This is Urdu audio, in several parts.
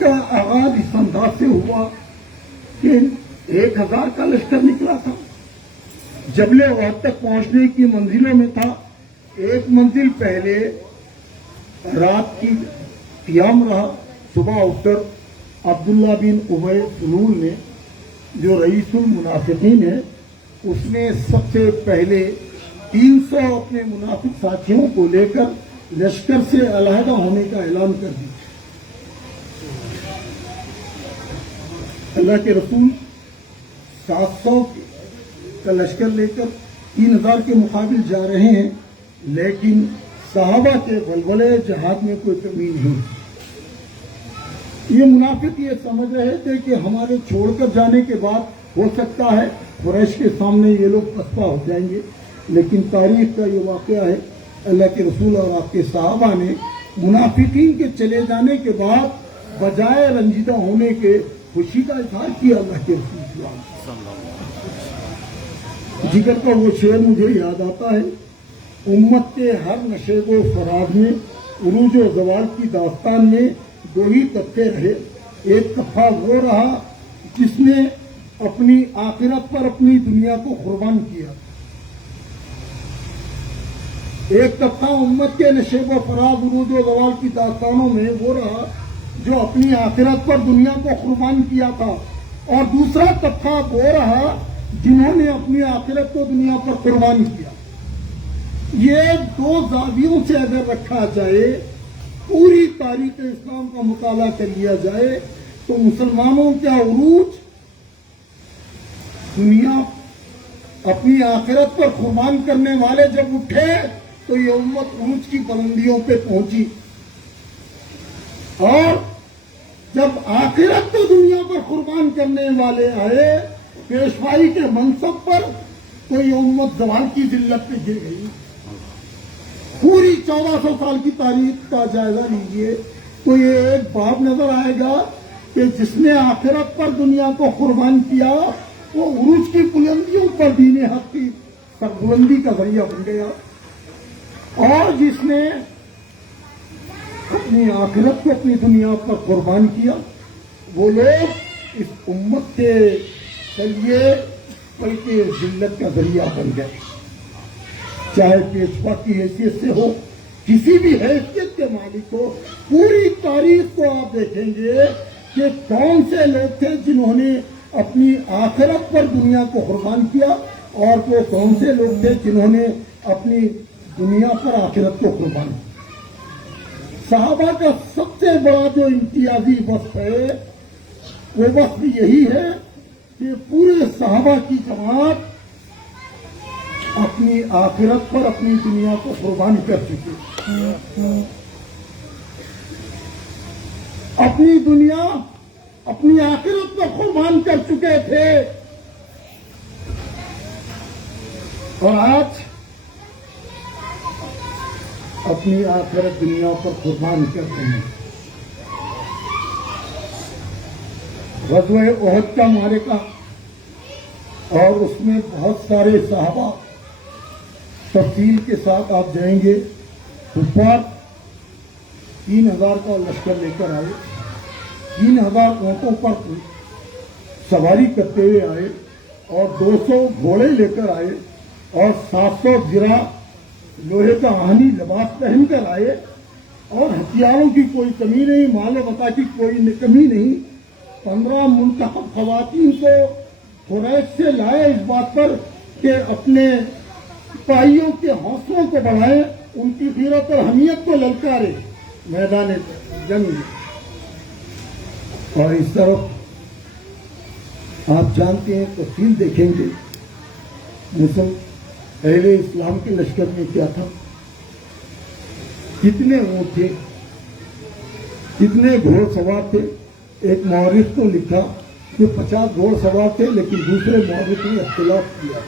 کا آغاز اس انداز سے ہوا کہ 1000 کا لشکر نکلا تھا، جبل عہد تک پہنچنے کی منزلوں میں تھا۔ ایک منزل پہلے رات کی قیام رہا، صبح اٹھ کر عبداللہ بن ابی سلول نے جو رئیس المنافقین ہے، اس نے سب سے پہلے 300 اپنے منافق ساتھیوں کو لے کر لشکر سے علیحدہ ہونے کا اعلان کر دیا۔ اللہ کے رسول 700 کا لشکر لے کر 3000 کے مقابل جا رہے ہیں، لیکن صحابہ کے ولولے جہاد میں کوئی کمی نہیں۔ یہ منافق یہ سمجھ رہے تھے کہ ہمارے چھوڑ کر جانے کے بعد ہو سکتا ہے قریش کے سامنے یہ لوگ پسپا ہو جائیں گے، لیکن تاریخ کا یہ واقعہ ہے، اللہ کے رسول اور آپ کے صحابہ نے منافقین کے چلے جانے کے بعد بجائے رنجیدہ ہونے کے خوشی کا اظہار کیا۔ اللہ کے رسول جگر کا وہ شعر مجھے یاد آتا ہے، امت کے ہر نشیب و فراز میں، عروج و زوال کی داستان میں 2 ہی طبقے رہے۔ ایک طبقہ وہ رہا جس نے اپنی آخرت پر اپنی دنیا کو قربان کیا، ایک طبقہ امت کے نشیب و فراز، عروج و زوال کی داستانوں میں وہ رہا جو اپنی آخرت پر دنیا کو قربان کیا تھا، اور دوسرا طبقہ وہ رہا جنہوں نے اپنی آخرت کو دنیا پر قربان کیا۔ یہ 2 زاویوں سے اگر رکھا جائے، پوری تاریخ اسلام کا مطالعہ کر لیا جائے، تو مسلمانوں کا عروج دنیا اپنی آخرت پر قربان کرنے والے جب اٹھے تو یہ امت عروج کی بلندیوں پہ پہنچی، اور جب آخرت کو دنیا پر قربان کرنے والے آئے پیشوائی کے منصب پر، تو یہ امت زوال کی ذلت پہ گر گئی۔ پوری 1400 سال کی تاریخ کا جائزہ لیجئے تو یہ ایک باب نظر آئے گا کہ جس نے آخرت پر دنیا کو قربان کیا وہ عروج کی بلندیوں پر دین حق کی سربلندی کا ذریعہ بن گیا، اور جس نے اپنی آخرت کو اپنی دنیا پر قربان کیا وہ لوگ اس امت کے لیے بلکہ ذلت کا ذریعہ بن گئے، چاہے پیشوا کی حیثیت سے ہو، کسی بھی حیثیت کے مالک ہو۔ پوری تاریخ کو آپ دیکھیں گے کہ کون سے لوگ تھے جنہوں نے اپنی آخرت پر دنیا کو قربان کیا، اور وہ کون سے لوگ تھے جنہوں نے اپنی دنیا پر آخرت کو قربان کیا۔ صحابہ کا سب سے بڑا جو امتیازی وصف ہے وہ وصف یہی ہے کہ پورے صحابہ کی جماعت اپنی آخرت پر اپنی دنیا کو قربان کر چکے، اپنی دنیا اپنی آخرت پر قربان کر چکے تھے، اور آج اپنی آخرت دنیا پر قربان کرتے ہیں۔ غزوہ احد کا معرکہ، اور اس میں بہت سارے صحابہ، تفصیل کے ساتھ آپ جائیں گے، کفار 3000 کا لشکر لے کر آئے، 3000 اونٹوں پر سواری کرتے ہوئے آئے، اور 200 گھوڑے لے کر آئے، اور 700 زرہ لوہے کا آہنی لباس پہن کر آئے، اور ہتھیاروں کی کوئی کمی نہیں، مال و متاع کی کوئی کمی نہیں۔ 15 منتخب خواتین کو قریش سے لائے اس بات پر کہ اپنے سپاہیوں کے حوصلوں کو بڑھائیں، ان کی غیرت اور حمیت کو للکارے میدان جنگ میں۔ اور اس طرف آپ جانتے ہیں، تفصیل دیکھیں گے، اہل اسلام کے لشکر میں کیا تھا، کتنے اونٹ تھے، کتنے گھوڑ سوار تھے۔ ایک مورخ کو لکھا کہ 50 گھوڑ سوار تھے، لیکن دوسرے مورخ نے اختلاف کیا۔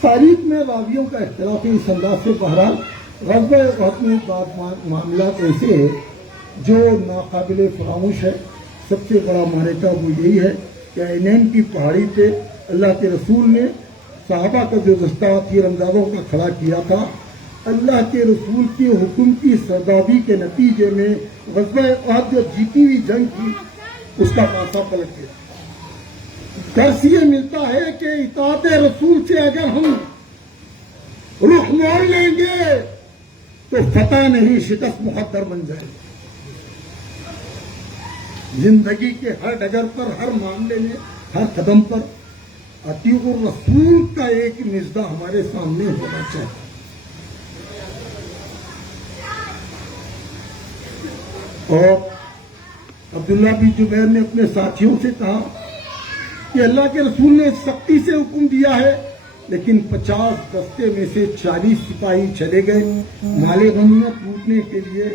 تاریخ میں راویوں کا اختلاف ہے اس انداز سے۔ بہرحال غزوہ احد میں بعض معاملات ایسے ہیں جو ناقابل فراموش ہے۔ سب سے بڑا معرکہ وہ یہی ہے کہ عینین کی پہاڑی پہ اللہ کے رسول نے صحابہ کا جو دستہ تیر اندازوں کا کھڑا کیا تھا، اللہ کے رسول کے حکم کی سردابی کے نتیجے میں غزوہ احد جو جیتی ہوئی جنگ تھی اس کا پاسا پلٹ گیا۔ درس یہ ملتا ہے کہ اطاعت رسول سے اگر ہم رخ موڑ لیں گے تو فتح نہیں شکست مقدر بن جائے گی۔ زندگی کے ہر ڈگر پر، ہر معاملے میں، ہر قدم پر اطیع الرسول کا ایک مژدہ ہمارے سامنے ہونا چاہیے۔ اور عبداللہ بن زبیر نے اپنے ساتھیوں سے کہا کہ اللہ کے رسول نے سختی سے حکم دیا ہے، لیکن 50 دستے میں سے 40 سپاہی چلے گئے مال غنیمت لوٹنے کے لیے۔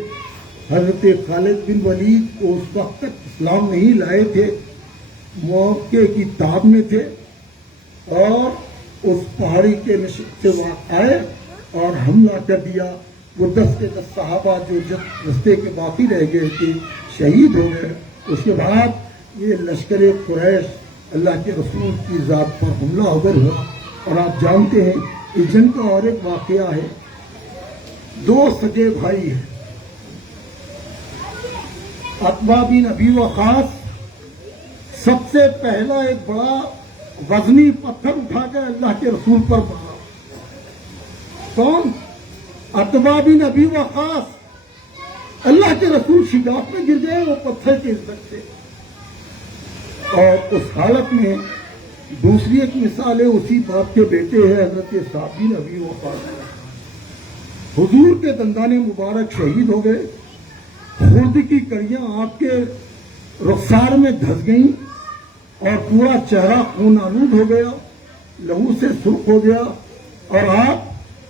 حضرت خالد بن ولید کو اس وقت تک اسلام نہیں لائے تھے، موقع کی تاب میں تھے، اور اس پہاڑی کے نشست سے آئے اور حملہ کر دیا۔ وہ 10 کے 10 صحابہ جو رستے کے باقی رہ گئے تھے شہید ہو گئے۔ اس کے بعد یہ لشکر قریش اللہ کے رسول کی ذات پر حملہ آور ہوا، اور آپ جانتے ہیں اس جنگ کا اور ایک واقعہ ہے۔ 2 سگے بھائی ہیں، عتبہ بن ابی وقاص سب سے پہلا ایک بڑا وزنی پتھر اٹھا کر اللہ کے رسول پر مارا۔ کون؟ عتبہ بن ابی وقاص۔ اللہ کے رسول شگاف میں گر گئے وہ پتھر کے عزت سے۔ اور اس حالت میں دوسری ایک مثال ہے، اسی باپ کے بیٹے ہیں حضرت سعد بن ابی وقاص۔ حضور کے دندان مبارک شہید ہو گئے، خرد کی کڑیاں آپ کے رخسار میں دھس گئیں، اور پورا چہرہ خون آلود ہو گیا، لہو سے سرخ ہو گیا، اور آپ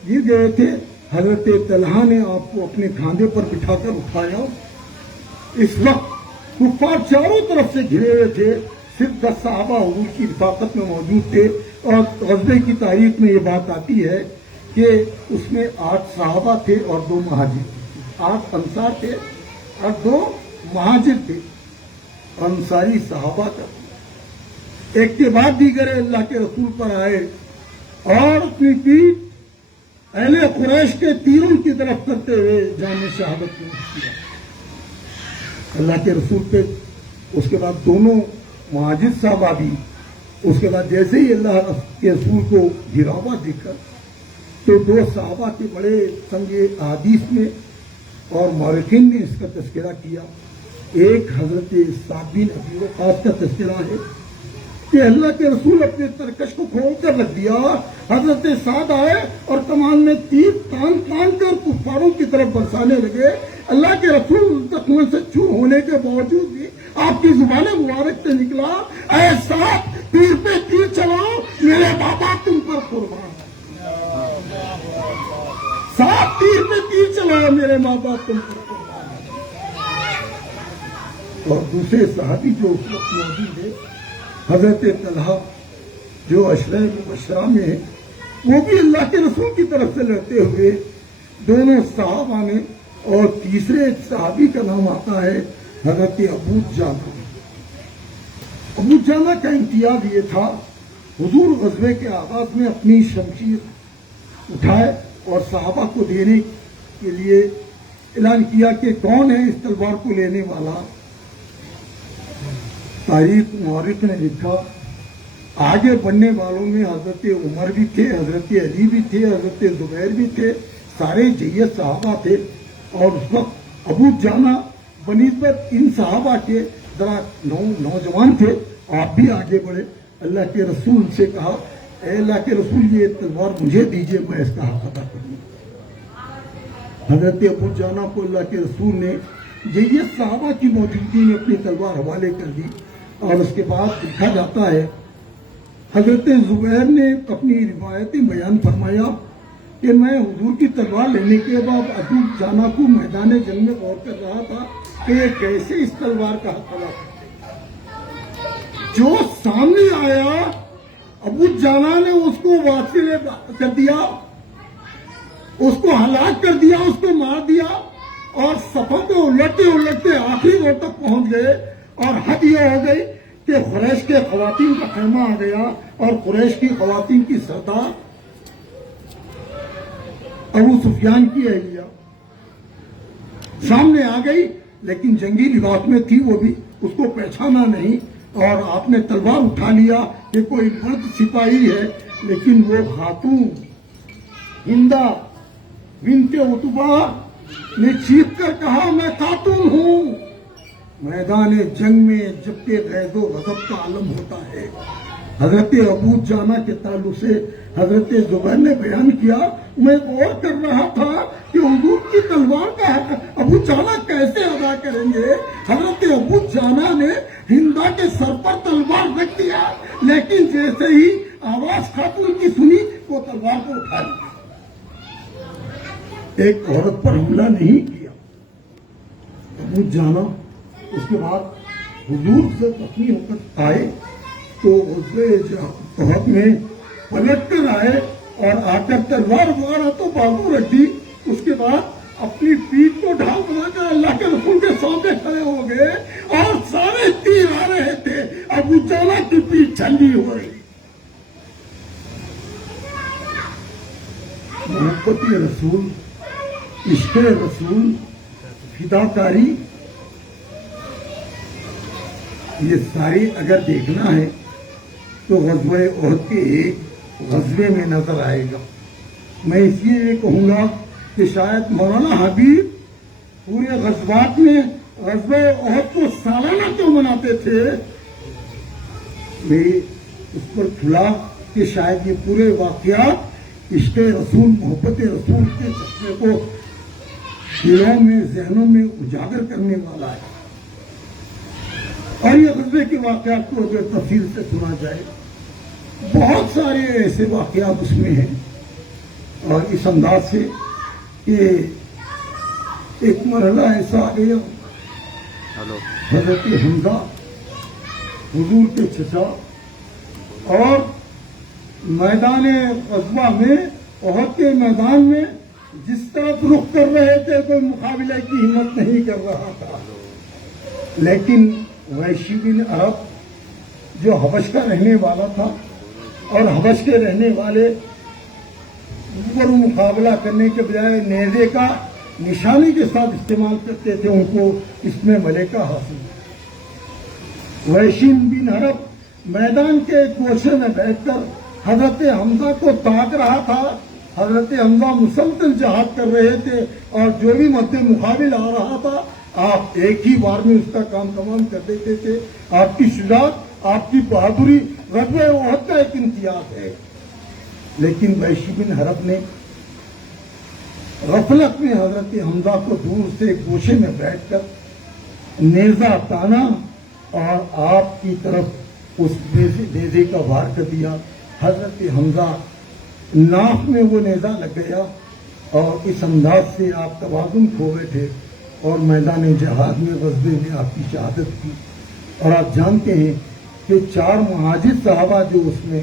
گر گئے تھے۔ حضرت طلحہ نے آپ کو اپنے کاندھے پر بٹھا کر اٹھایا۔ اس وقت کفار چاروں طرف سے گھرے ہوئے تھے، صرف 10 صحابہ حضور کی رفاقت میں موجود تھے۔ اور غزوے کی تاریخ میں یہ بات آتی ہے کہ اس میں 8 صحابہ تھے اور 2 مہاجر تھے۔ 8 انصار تھے اور 2 مہاجر تھے۔ انصاری صحابہ کا ایک کے بعد دیگر اللہ کے رسول پر آئے اور اپنی پیٹھ اہل قریش کے تیروں کی طرف کرتے ہوئے جان شہادت میں کیا۔ اللہ کے رسول پہ اس کے بعد دونوں مہاجر صحابہ بھی، اس کے بعد جیسے ہی اللہ کے رسول کو گراوا دیکھا تو 2 صحابہ کے بڑے سنگ احادیث میں اور مورخین نے اس کا تذکرہ کیا۔ ایک حضرت سعد بن ابی وقاص کا تذکرہ ہے کہ اللہ کے رسول اپنے ترکش کو کھول کر رکھ دیا، حضرت سعد آئے اور کمان میں تیر تان کر کفاروں کی طرف برسانے لگے۔ اللہ کے رسول زخموں سے چور ہونے کے باوجود بھی آپ کی زبان مبارک سے نکلا، اے سعد تیر پہ تیر چلاؤ، میرے بابا تم پر قربان۔ سعد تیر پہ تیر چلاؤ، میرے ماں باپ تم پر قربان۔ اور دوسرے صحابی جو اس وقت موجود ہے حضرت طلحہ جو عشرہ مبشرہ میں ہے، وہ بھی اللہ کے رسول کی طرف سے لڑتے ہوئے دونوں صحابہ نے۔ اور تیسرے ایک صحابی کا نام آتا ہے حضرت ابو جانا۔ ابو جانا کا امتیاز یہ تھا، حضور غزوے کے آغاز میں اپنی شمشیر اٹھائے اور صحابہ کو دینے کے لیے اعلان کیا کہ کون ہے اس تلوار کو لینے والا۔ تاریخ مورخ نے لکھا آگے بڑھنے والوں میں حضرت عمر بھی تھے، حضرت علی بھی تھے، حضرت زبیر بھی تھے، سارے جیت صحابہ تھے۔ اور اس وقت ابو جانا بنسبت ان صحابہ کے ذرا نوجوان تھے، آپ بھی آگے بڑھے۔ اللہ کے رسول سے کہا، اے اللہ کے رسول یہ تلوار مجھے دیجئے، میں اس کا حق ادا کروں۔ حضرت ابو جانا کو اللہ کے رسول نے جیت صحابہ کی موجودگی میں اپنی تلوار حوالے کر دی۔ اور اس کے بعد لکھا جاتا ہے حضرت زبیر نے اپنی روایتی بیان فرمایا کہ میں حضور کی تلوار لینے کے بعد ابو جانا کو میدان جنگ میں غور کر رہا تھا کہ یہ کیسے اس تلوار کا حق ادا کرتے۔ جو سامنے آیا ابو جانا نے اس کو واصل کر دیا، اس کو ہلاک کر دیا، اس کو مار دیا، اور صفوں کو الٹتے آخری روز تک پہنچ گئے۔ اور حد یہ ہو گئی کہ قریش کے خواتین کا خیمہ آ گیا، اور قریش کی خواتین کی سردار ابو سفیان کی اہلیہ سامنے آ گئی، لیکن جنگی لباس میں تھی، وہ بھی اس کو پہچانا نہیں، اور آپ نے تلوار اٹھا لیا کہ کوئی مرد سپاہی ہے، لیکن وہ خاتون ہندا بنت عتبہ نے چیخ کر کہا میں خاتون ہوں۔ میدان جنگ میں جب کہ غیظ و غضب کا عالم ہوتا ہے، حضرت ابو جانا کے تعلق سے حضرت زبیر نے بیان کیا، میں غور کر رہا تھا کہ حضور کی تلوار کا حق ابو جانا کیسے ادا کریں گے۔ حضرت ابو جانا نے ہندا کے سر پر تلوار رکھ دیا، لیکن جیسے ہی آواز خاتون کی سنی وہ تلوار کو اٹھا لیا۔ ایک عورت پر حملہ نہیں کیا۔ ابو جانا اس کے بعد حضور سے زخمی ہو کر آئے تو احد میں پلٹ کر آئے اور آ کر تلوار مارا تو بازو رکھی، اس کے بعد اپنی پیٹھ کو ڈھال بنا کر اللہ کے رسول کے سامنے کھڑے ہو گئے اور سارے تیر آ رہے تھے، ابو جانا کی پیٹھ چھلی ہو رہی۔ محبت رسول، عشق رسول، فداکاری، یہ ساری اگر دیکھنا ہے تو غزوہ احد کے ایک غزوے میں نظر آئے گا۔ میں اس لیے یہ کہوں گا کہ شاید مولانا حبیب پورے غزوات میں غزوہ احد کو سالانہ کیوں مناتے تھے، میں اس پر کھلا کہ شاید یہ پورے واقعات عشق رسول، محبت رسول کے چشمے کو دلوں میں، ذہنوں میں اجاگر کرنے والا ہے۔ اور یہ غزوے کے واقعات کو اگر تفصیل سے سنا جائے، بہت سارے ایسے واقعات اس میں ہیں، اور اس انداز سے کہ ایک مرحلہ ایسا آ گیا، حضرت حمزہ حضور کے چچا اور میدان غزوہ میں، احد کے میدان میں جس طرف رخ کر رہے تھے کوئی مقابلے کی ہمت نہیں کر رہا تھا، لیکن وحشی بن عرب جو حبش کا رہنے والا تھا، اور حبش کے رہنے والے پر مقابلہ کرنے کے بجائے نیزے کا نشانی کے ساتھ استعمال کرتے تھے، ان کو اس میں ملکہ حاصل۔ وحشی بن عرب میدان کے ایک گوشے میں بیٹھ کر حضرت حمزہ کو تاک رہا تھا۔ حضرت حمزہ مسلسل جہاد کر رہے تھے، اور جو بھی مد مقابل آ رہا تھا آپ ایک ہی بار میں اس کا کام تمام کر دیتے تھے۔ آپ کی شجاعت، آپ کی بہادری غزوہ احد کا ایک امتیاز ہے۔ لیکن وحشی بن حرب نے غفلت میں حضرت حمزہ کو دور سے گوشے میں بیٹھ کر نیزہ تانا اور آپ کی طرف اس نیزے کا وار کر دیا۔ حضرت حمزہ ناف میں وہ نیزہ لگ گیا، اور اس انداز سے آپ توازن کھو بیٹھے اور میدان جہاد میں غزوے میں آپ کی شہادت کی۔ اور آپ جانتے ہیں کہ 4 مہاجر صحابہ جو اس میں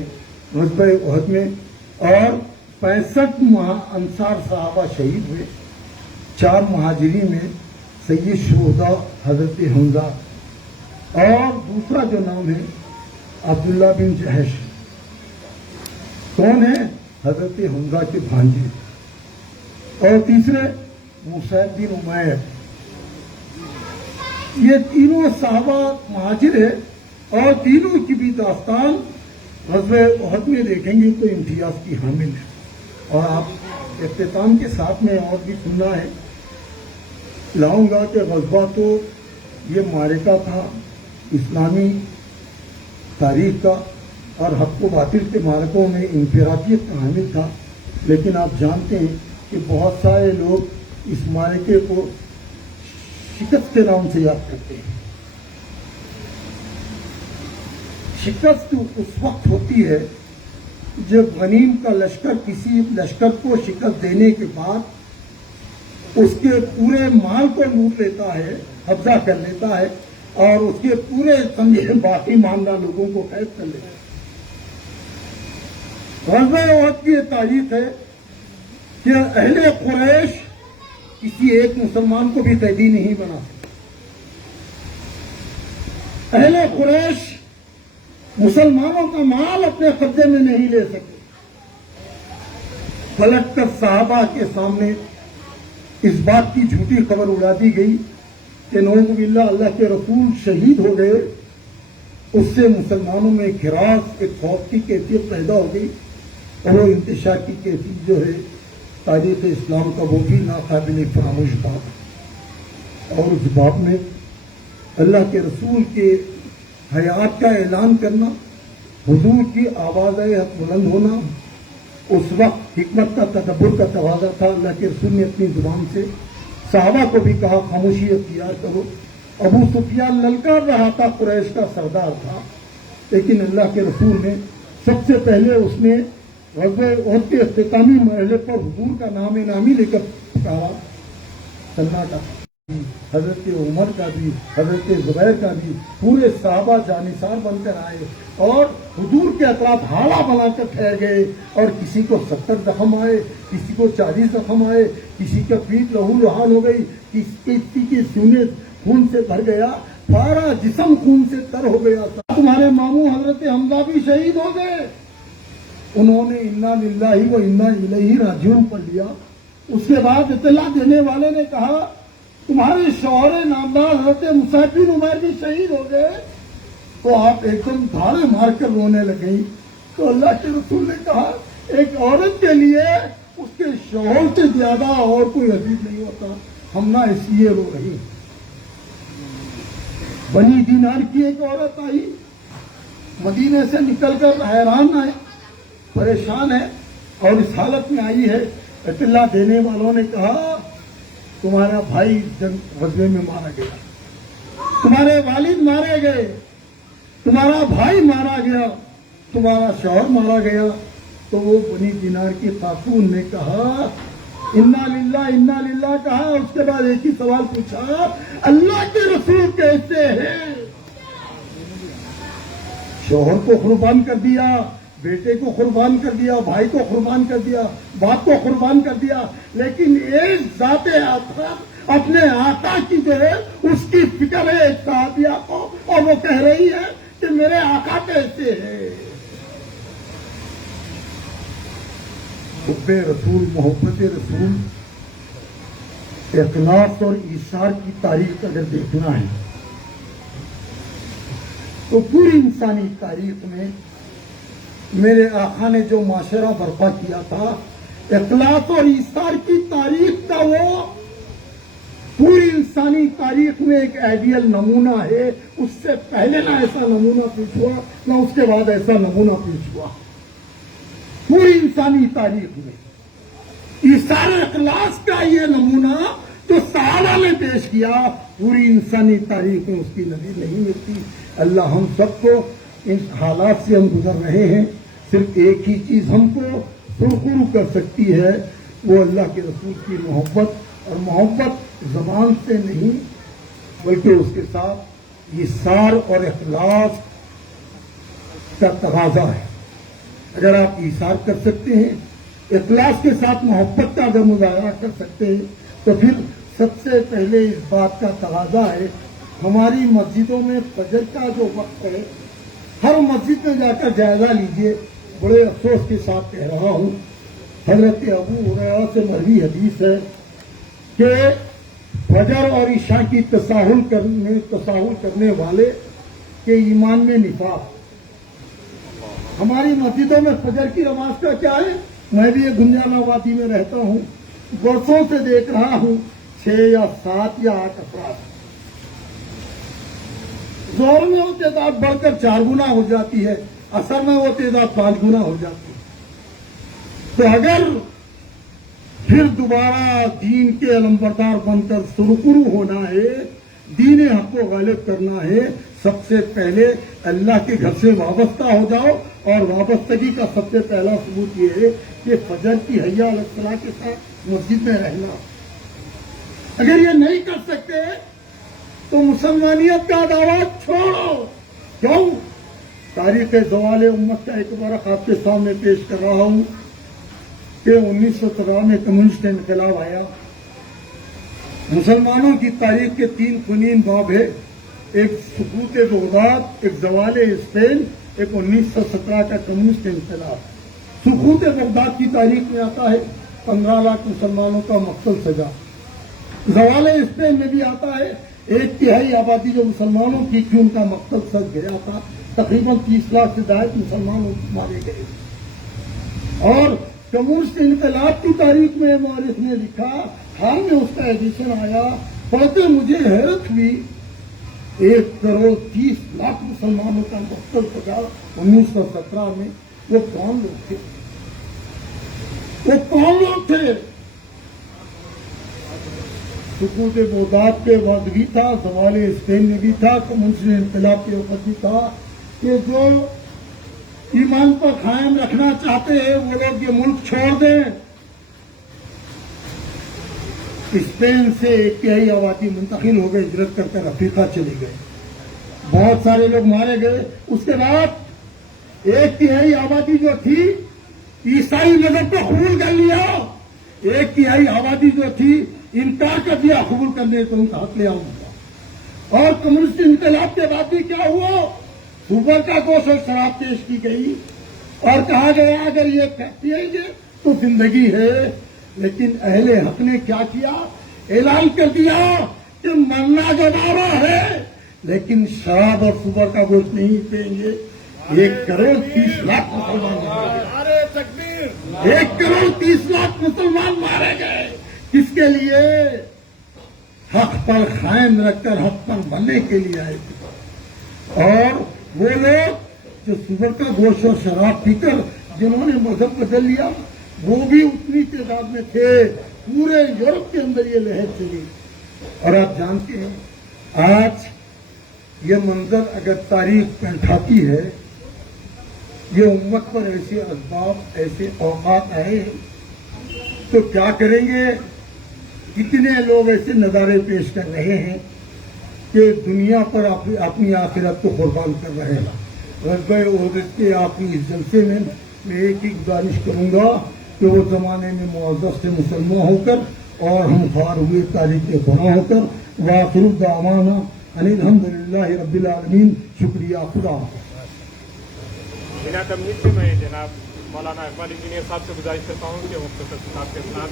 غزوہ احد میں، اور 65 انصار صحابہ شہید ہوئے۔ 4 مہاجرین میں سید شہداء حضرت حمزہ، اور دوسرا جو نام ہے عبداللہ بن جہش، کون ہے؟ حضرت حمزہ کے بھانجے، اور تیسرے مصعب بن عمیر۔ یہ تینوں صحابہ مہاجر ہے، اور تینوں کی بھی داستان غزوہ احد میں دیکھیں گے تو امتیاز کی حامل ہے۔ اور آپ اختتام کے ساتھ میں اور بھی سننا ہے لاؤں گا کہ غزوہ تو یہ معرکہ تھا اسلامی تاریخ کا، اور حق و باطل کے معرکوں میں انفرادیت کا حامل تھا، لیکن آپ جانتے ہیں کہ بہت سارے لوگ اس معرکے کو شکست کے نام سے یاد کرتے ہیں۔ شکست اس وقت ہوتی ہے جب غنیم کا لشکر کسی لشکر کو شکست دینے کے بعد اس کے پورے مال کو لوٹ لیتا ہے، قبضہ کر لیتا ہے، اور اس کے پورے سمجھے باقی ماندہ لوگوں کو قید کر لیتا ہے۔ غزوہ احد کی یہ تاریخ ہے کہ اہل قریش کسی ایک مسلمان کو بھی قیدی نہیں بنا سکتے۔ اہل قریش مسلمانوں کا مال اپنے قبضے میں نہیں لے سکتے، پلٹ کر صحابہ کے سامنے اس بات کی جھوٹی خبر اڑا دی گئی کہ نعوذ باللہ اللہ کے رسول شہید ہو گئے. اس سے مسلمانوں میں خراش ایک خوف کی کیفیت پیدا ہو گئی اور وہ انتشار کی کیفیت جو ہے تاریخ اسلام کا وہ بھی ناقابل فراموش بات. اور اس بات میں اللہ کے رسول کے حیات کا اعلان کرنا، حضور کی آواز حق بلند ہونا، اس وقت حکمت کا تدبر کا تقاضا تھا. اللہ کے رسول نے اپنی زبان سے صحابہ کو بھی کہا خاموشی اختیار کرو. ابو سفیان للکار رہا تھا، قریش کا سردار تھا، لیکن اللہ کے رسول نے سب سے پہلے اس نے غزوہ احد کے اختتامی مرحلے پر حضور کا نام نامی لے کر کہا. سناٹا حضرت عمر کا بھی، حضرت زبیر کا بھی، پورے صحابہ جانثار بن کر آئے اور حضور کے اطراف حالہ بنا کر ٹھہر گئے. اور کسی کو 70 زخم آئے، کسی کو 40 زخم آئے، کسی کا پیٹ لہو لہان ہو گئی، کسی کی سینے خون سے بھر گیا، سارا جسم خون سے تر ہو گیا. تمہارے ماموں حضرت حمزہ بھی شہید ہو گئے. انہوں نے انا للہ و انا الیہ راجعون پڑھ لیا. اس کے بعد اطلاع دینے والے نے کہا تمہارے شوہر نامدار حضرت مصعب بن عمیر بھی شہید ہو گئے. تو آپ ایک دم دھاڑے مار کر رونے لگیں. تو اللہ کے رسول نے کہا ایک عورت کے لیے اس کے شوہر سے زیادہ اور کوئی عزیز نہیں ہوتا، ہم نہ اس لیے رو رہی. بنی دینار کی ایک عورت آئی، مدینے سے نکل کر حیران ہے، پریشان ہے اور اس حالت میں آئی ہے. اطلاع دینے والوں نے کہا تمہارا بھائی غزوے میں مارا گیا، تمہارے والد مارے گئے، تمہارا بھائی مارا گیا، تمہارا شوہر مارا گیا. تو وہ بنی دینار کی خاتون نے کہا انا للہ انا للہ کہا. اس کے بعد ایک ہی سوال پوچھا اللہ کے رسول کیسے ہیں؟ شوہر کو قربان کر دیا، بیٹے کو قربان کر دیا، بھائی کو قربان کر دیا، باپ کو قربان کر دیا، لیکن ایک ذات آخر اپنے آقا کی جو ہے اس کی فکر ہے ایک صحابیہ کو، اور وہ کہہ رہی ہے کہ میرے آقا کیسے ہیں. حب رسول، محبت رسول، اخلاص اور ایثار کی تاریخ اگر دیکھنا ہے تو پوری انسانی تاریخ میں میرے آقا نے جو معاشرہ برپا کیا تھا، اخلاص اور ایثار کی تاریخ کا وہ پوری انسانی تاریخ میں ایک آئیڈیل نمونہ ہے. اس سے پہلے نہ ایسا نمونہ پیش ہوا، نہ اس کے بعد ایسا نمونہ پیش ہوا. پوری انسانی تاریخ میں ایثار اخلاص کا یہ نمونہ جو صحابہ نے پیش کیا، پوری انسانی تاریخ میں اس کی نظیر نہیں ملتی. اللہ ہم سب کو ان حالات سے ہم گزر رہے ہیں، صرف ایک ہی چیز ہم کو سرخرو کر سکتی ہے، وہ اللہ کے رسول کی محبت، اور محبت زبان سے نہیں بلکہ اس کے ساتھ ایثار اور اخلاص کا تقاضا ہے. اگر آپ ایثار کر سکتے ہیں، اخلاص کے ساتھ محبت کا اگر مظاہرہ کر سکتے ہیں، تو پھر سب سے پہلے اس بات کا تقاضا ہے. ہماری مسجدوں میں فجر کا جو وقت ہے، ہر مسجد میں جا کر جائزہ لیجئے. بڑے افسوس کے ساتھ کہہ رہا ہوں، حضرت ابو ہریرہ سے مروی حدیث ہے کہ فجر اور عشاء کی تساہل کرنے والے کے ایمان میں نفاق. ہماری مسجدوں میں فجر کی نماز کا کیا ہے؟ میں بھی یہ گنجان آبادی میں رہتا ہوں، برسوں سے دیکھ رہا ہوں 6 یا 7 یا 8 افراد. ظہر میں وہ تعداد بڑھ کر 4 گنا ہو جاتی ہے، عصر میں وہ تعداد 5 گنا ہو جاتی ہے. تو اگر پھر دوبارہ دین کے علمبردار بن کر سرخرو ہونا ہے، دین حق کو غالب کرنا ہے، سب سے پہلے اللہ کے گھر سے وابستہ ہو جاؤ. اور وابستگی کا سب سے پہلا ثبوت یہ ہے کہ فجر کی حیا علیہ الصلاۃ کے ساتھ مسجد میں رہنا. اگر یہ نہیں کر سکتے تو مسلمانیت کا دعویٰ چھوڑو. کیوں؟ تاریخ زوال امت کا ایک ورق آپ کے سامنے پیش کر رہا ہوں کہ 1917 میں کمیونسٹ انقلاب آیا. مسلمانوں کی تاریخ کے 3 خونین باب ہے، ایک سقوط بغداد، ایک زوال اسپین، ایک 1917 کا کمیونسٹ انقلاب. سکوت بغداد کی تاریخ میں آتا ہے 15 لاکھ مسلمانوں کا مقتل سجا. زوال اسپین میں بھی آتا ہے 1/3 آبادی جو مسلمانوں کی تھی ان کا مقتل سج گیا تھا. تقریباً 30 لاکھ سے زائد مسلمان مارے گئے. اور کمیونسٹ انقلاب کی تاریخ میں مورخ نے لکھا، حال میں اس کا ایڈیشن آیا، پڑھتے مجھے حیرت ہوئی، 1,30,00,000 مسلمانوں کا مقتل سجا 1917 میں. وہ کون لوگ تھے؟ وہ کون لوگ تھے؟ سکوت بغداد کے بعد بھی تھا، زوال اسپین میں بھی تھا، کمیونسٹ انقلاب کے وقت بھی تھا کہ جو ایمان پر قائم رکھنا چاہتے ہیں وہ لوگ یہ ملک چھوڑ دیں. اسپین سے 1/3 آبادی منتقل ہو گئے، ہجرت کر کر افریقہ چلے گئے. بہت سارے لوگ مارے گئے. اس کے بعد 1/3 آبادی جو تھی عیسائی مذہب کو قبول کر لیا. 1/3 آبادی جو تھی انکار کر دیا قبول کرنے کو، ان کا حق لے آؤں گا. اور کمیونسٹ انقلاب کے بعد بھی کیا ہوا؟ سور کا گوشت اور شراب پیش کی گئی اور کہا گیا اگر یہ پیئیں گے تو زندگی ہے. لیکن اہل حق نے کیا کیا؟ اعلان کر دیا کہ مرنا گوارا ہے لیکن شراب اور سور کا گوشت نہیں پئیں گے. 1,30,00,000 مسلمان مارے گئے. 1,30,00,000 مسلمان مارے گئے. کس کے لیے؟ حق پر قائم رکھ کر حق پر بننے کے لیے آئے تھے. اور وہ لوگ جو سور کا گوشت اور شراب پی کر جنہوں نے مذہب بدل لیا وہ بھی اتنی تعداد میں تھے. پورے یورپ کے اندر یہ لہر چلی. اور آپ جانتے ہیں آج یہ منظر اگر تاریخ پلٹاتی ہے، یہ امت پر ایسے اسباب ایسے اوقات آئے تو کیا کریں گے؟ کتنے لوگ ایسے نظارے پیش کر رہے ہیں کہ دنیا پر اپنی آخرت کو قربان کر رہے ہیں. غزوہ احد کے آخری اس جلسے میں ایک ہی گزارش کروں گا کہ وہ زمانے میں معزز سے مسلمان ہو کر اور ہم خوار ہوئے تاریخ کے گناہ ہو کر. وآخر دعوانا ان الحمدللہ رب العالمین. شکریہ. خدا بنا تمہید سے میں جناب مولانا اقبال انجینئر صاحب سے گزارش کرتا ہوں کہ مختصر صاحب کے ساتھ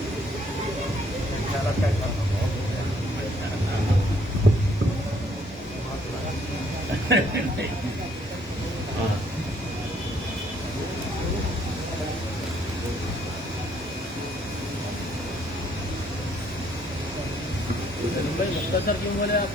مختصر کیوں بولے آپ؟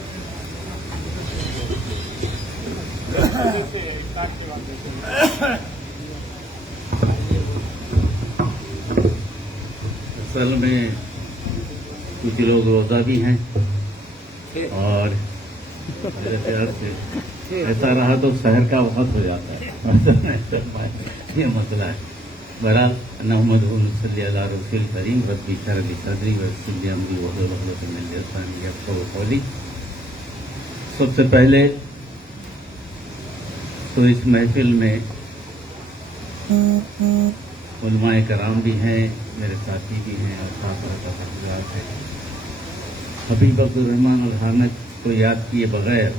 اصل میں کچھ لوگ روزہ بھی ہیں اور میرے خیال سے ایسا رہا تو شہر کا وقت ہو جاتا ہے. یہ مسئلہ ہے. بہرحال نحمد صلی اللہ رسول کریم ربی اشرح لی صدری ویسر لی امری واحلل عقدۃ من لسانی یفقهوا قولی. سب سے پہلے تو اس محفل میں علماء کرام بھی ہیں، میرے ساتھی بھی ہیں اور خاص طور پر حضرات ہیں. حبیب عبدالرحمن الحامد کو یاد کیے بغیر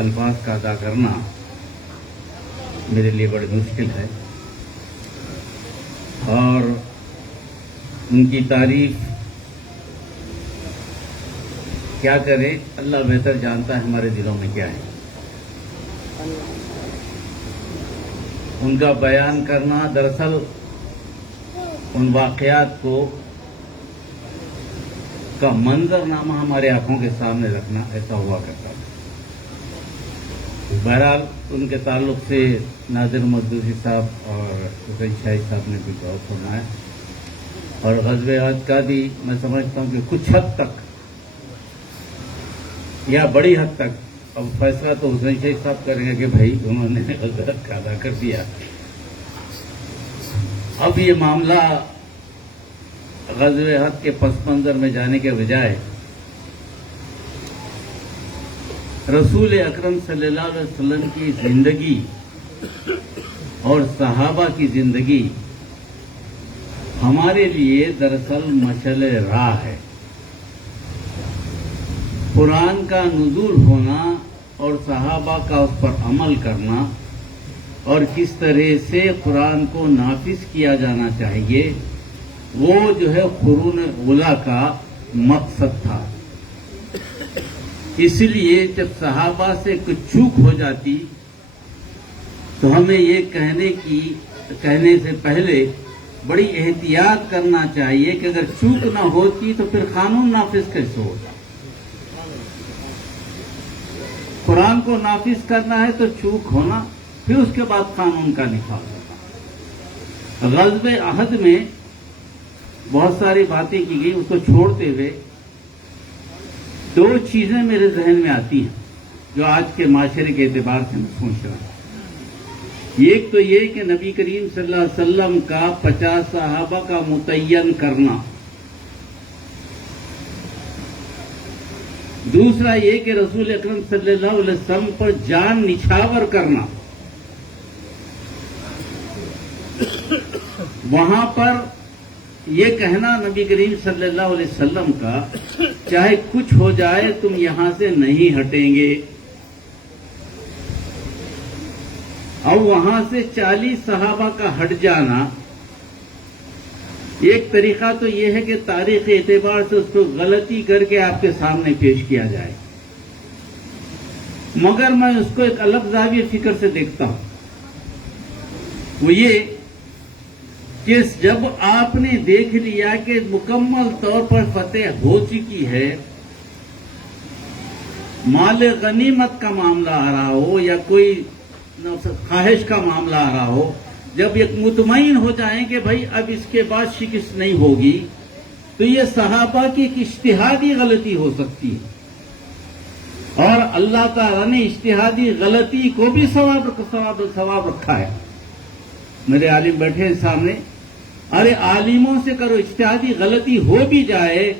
الفاظ کا ادا کرنا میرے لیے بڑی مشکل ہے، اور ان کی تعریف کیا کریں، اللہ بہتر جانتا ہے ہمارے دلوں میں کیا ہے. ان کا بیان کرنا دراصل ان واقعات کا منظر نامہ ہمارے آنکھوں کے سامنے رکھنا ایسا ہوا کرتا تھا. بہرحال ان کے تعلق سے ناظر مقدوسی صاحب اور حسین شاہی صاحب نے بھی بہت فرمایا، اور غزوہ احد کا بھی میں سمجھتا ہوں کہ کچھ حد تک یا بڑی حد تک، اب فیصلہ تو حسین شاہی صاحب کریں گے کہ بھائی انہوں نے غزوہ احد کا ادا کر دیا. اب یہ معاملہ غزوہ احد کے پس منظر میں جانے کے بجائے رسول اکرم صلی اللہ علیہ وسلم کی زندگی اور صحابہ کی زندگی ہمارے لیے دراصل مشعل راہ ہے. قرآن کا نزول ہونا اور صحابہ کا اس پر عمل کرنا اور کس طرح سے قرآن کو نافذ کیا جانا چاہیے، وہ جو ہے قرون اولیٰ کا مقصد تھا۔ اس لیے جب صحابہ سے کچھ چوک ہو جاتی تو ہمیں یہ کہنے سے پہلے بڑی احتیاط کرنا چاہیے کہ اگر چوک نہ ہوتی تو پھر قانون نافذ کیسے ہوگا؟ قرآن کو نافذ کرنا ہے تو چوک ہونا، پھر اس کے بعد قانون کا نفاذ ہوگا۔ غزوہ احد میں بہت ساری باتیں کی گئی، اس کو چھوڑتے ہوئے دو چیزیں میرے ذہن میں آتی ہیں جو آج کے معاشرے کے اعتبار سے میں سوچ رہا ہوں۔ ایک تو یہ کہ نبی کریم صلی اللہ علیہ وسلم کا 50 صحابہ کا متعین کرنا، دوسرا یہ کہ رسول اکرم صلی اللہ علیہ وسلم پر جان نچھاور کرنا۔ وہاں پر یہ کہنا نبی کریم صلی اللہ علیہ وسلم کا، چاہے کچھ ہو جائے تم یہاں سے نہیں ہٹیں گے، اور وہاں سے 40 صحابہ کا ہٹ جانا۔ ایک طریقہ تو یہ ہے کہ تاریخ اعتبار سے اس کو غلطی کر کے آپ کے سامنے پیش کیا جائے، مگر میں اس کو ایک الگ زاویہ فکر سے دیکھتا ہوں، وہ یہ کہ جب آپ نے دیکھ لیا کہ مکمل طور پر فتح ہو چکی ہے، مال غنیمت کا معاملہ آ رہا ہو یا کوئی خواہش کا معاملہ آ رہا ہو، جب ایک مطمئن ہو جائیں کہ بھائی اب اس کے بعد شکست نہیں ہوگی، تو یہ صحابہ کی ایک اجتہادی غلطی ہو سکتی ہے، اور اللہ تعالیٰ نے اجتہادی غلطی کو بھی ثواب رکھا ہے۔ میرے عالم بیٹھے ہیں سامنے، ارے عالموں سے کرو، اجتہادی غلطی ہو بھی جائے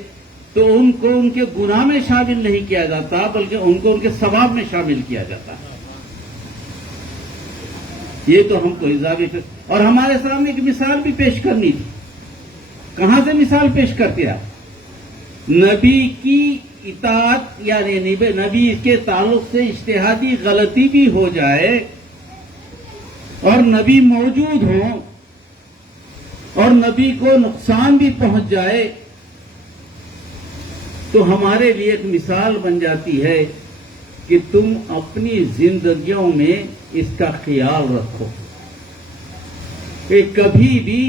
تو ان کو ان کے گناہ میں شامل نہیں کیا جاتا، بلکہ ان کو ان کے ثواب میں شامل کیا جاتا ہے۔ یہ تو ہم کو اضافی، اور ہمارے سامنے ایک مثال بھی پیش کرنی تھی۔ کہاں سے مثال پیش کرتے آپ؟ نبی کی اطاعت، یعنی نبی کے تعلق سے اجتہادی غلطی بھی ہو جائے اور نبی موجود ہوں اور نبی کو نقصان بھی پہنچ جائے تو ہمارے لیے ایک مثال بن جاتی ہے کہ تم اپنی زندگیوں میں اس کا خیال رکھو کہ کبھی بھی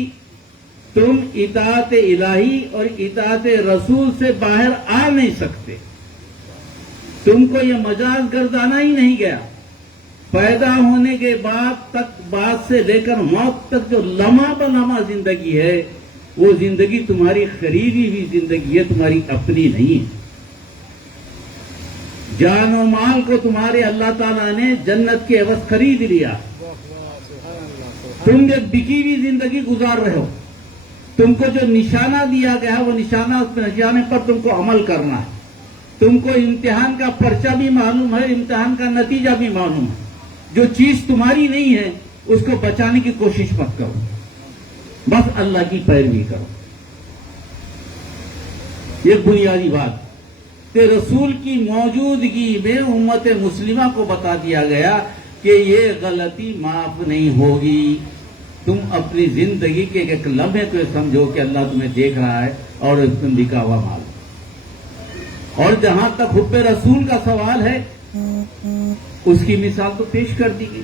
تم اطاعت الہی اور اطاعت رسول سے باہر آ نہیں سکتے۔ تم کو یہ مجاز گردانا ہی نہیں گیا۔ پیدا ہونے کے بعد سے لے کر موت تک جو لمحہ بلمحہ زندگی ہے، وہ زندگی تمہاری خریدی ہوئی زندگی ہے، تمہاری اپنی نہیں ہے۔ جان و مال کو تمہارے اللہ تعالیٰ نے جنت کے عوض خرید لیا۔ تم ایک بکی ہوئی زندگی گزار رہے ہو۔ تم کو جو نشانہ دیا گیا ہے وہ نشانہ، اس نشانے پر تم کو عمل کرنا ہے۔ تم کو امتحان کا پرچہ بھی معلوم ہے، امتحان کا نتیجہ بھی معلوم ہے۔ جو چیز تمہاری نہیں ہے اس کو بچانے کی کوشش مت کرو، بس اللہ کی پیروی کرو۔ یہ بنیادی بات کہ رسول کی موجودگی میں امت مسلمہ کو بتا دیا گیا کہ یہ غلطی معاف نہیں ہوگی۔ تم اپنی زندگی کے ایک لمحے تو سمجھو کہ اللہ تمہیں دیکھ رہا ہے اور تم بکا ہوا مال۔ اور جہاں تک حب رسول کا سوال ہے، اس کی مثال تو پیش کر دی گئی۔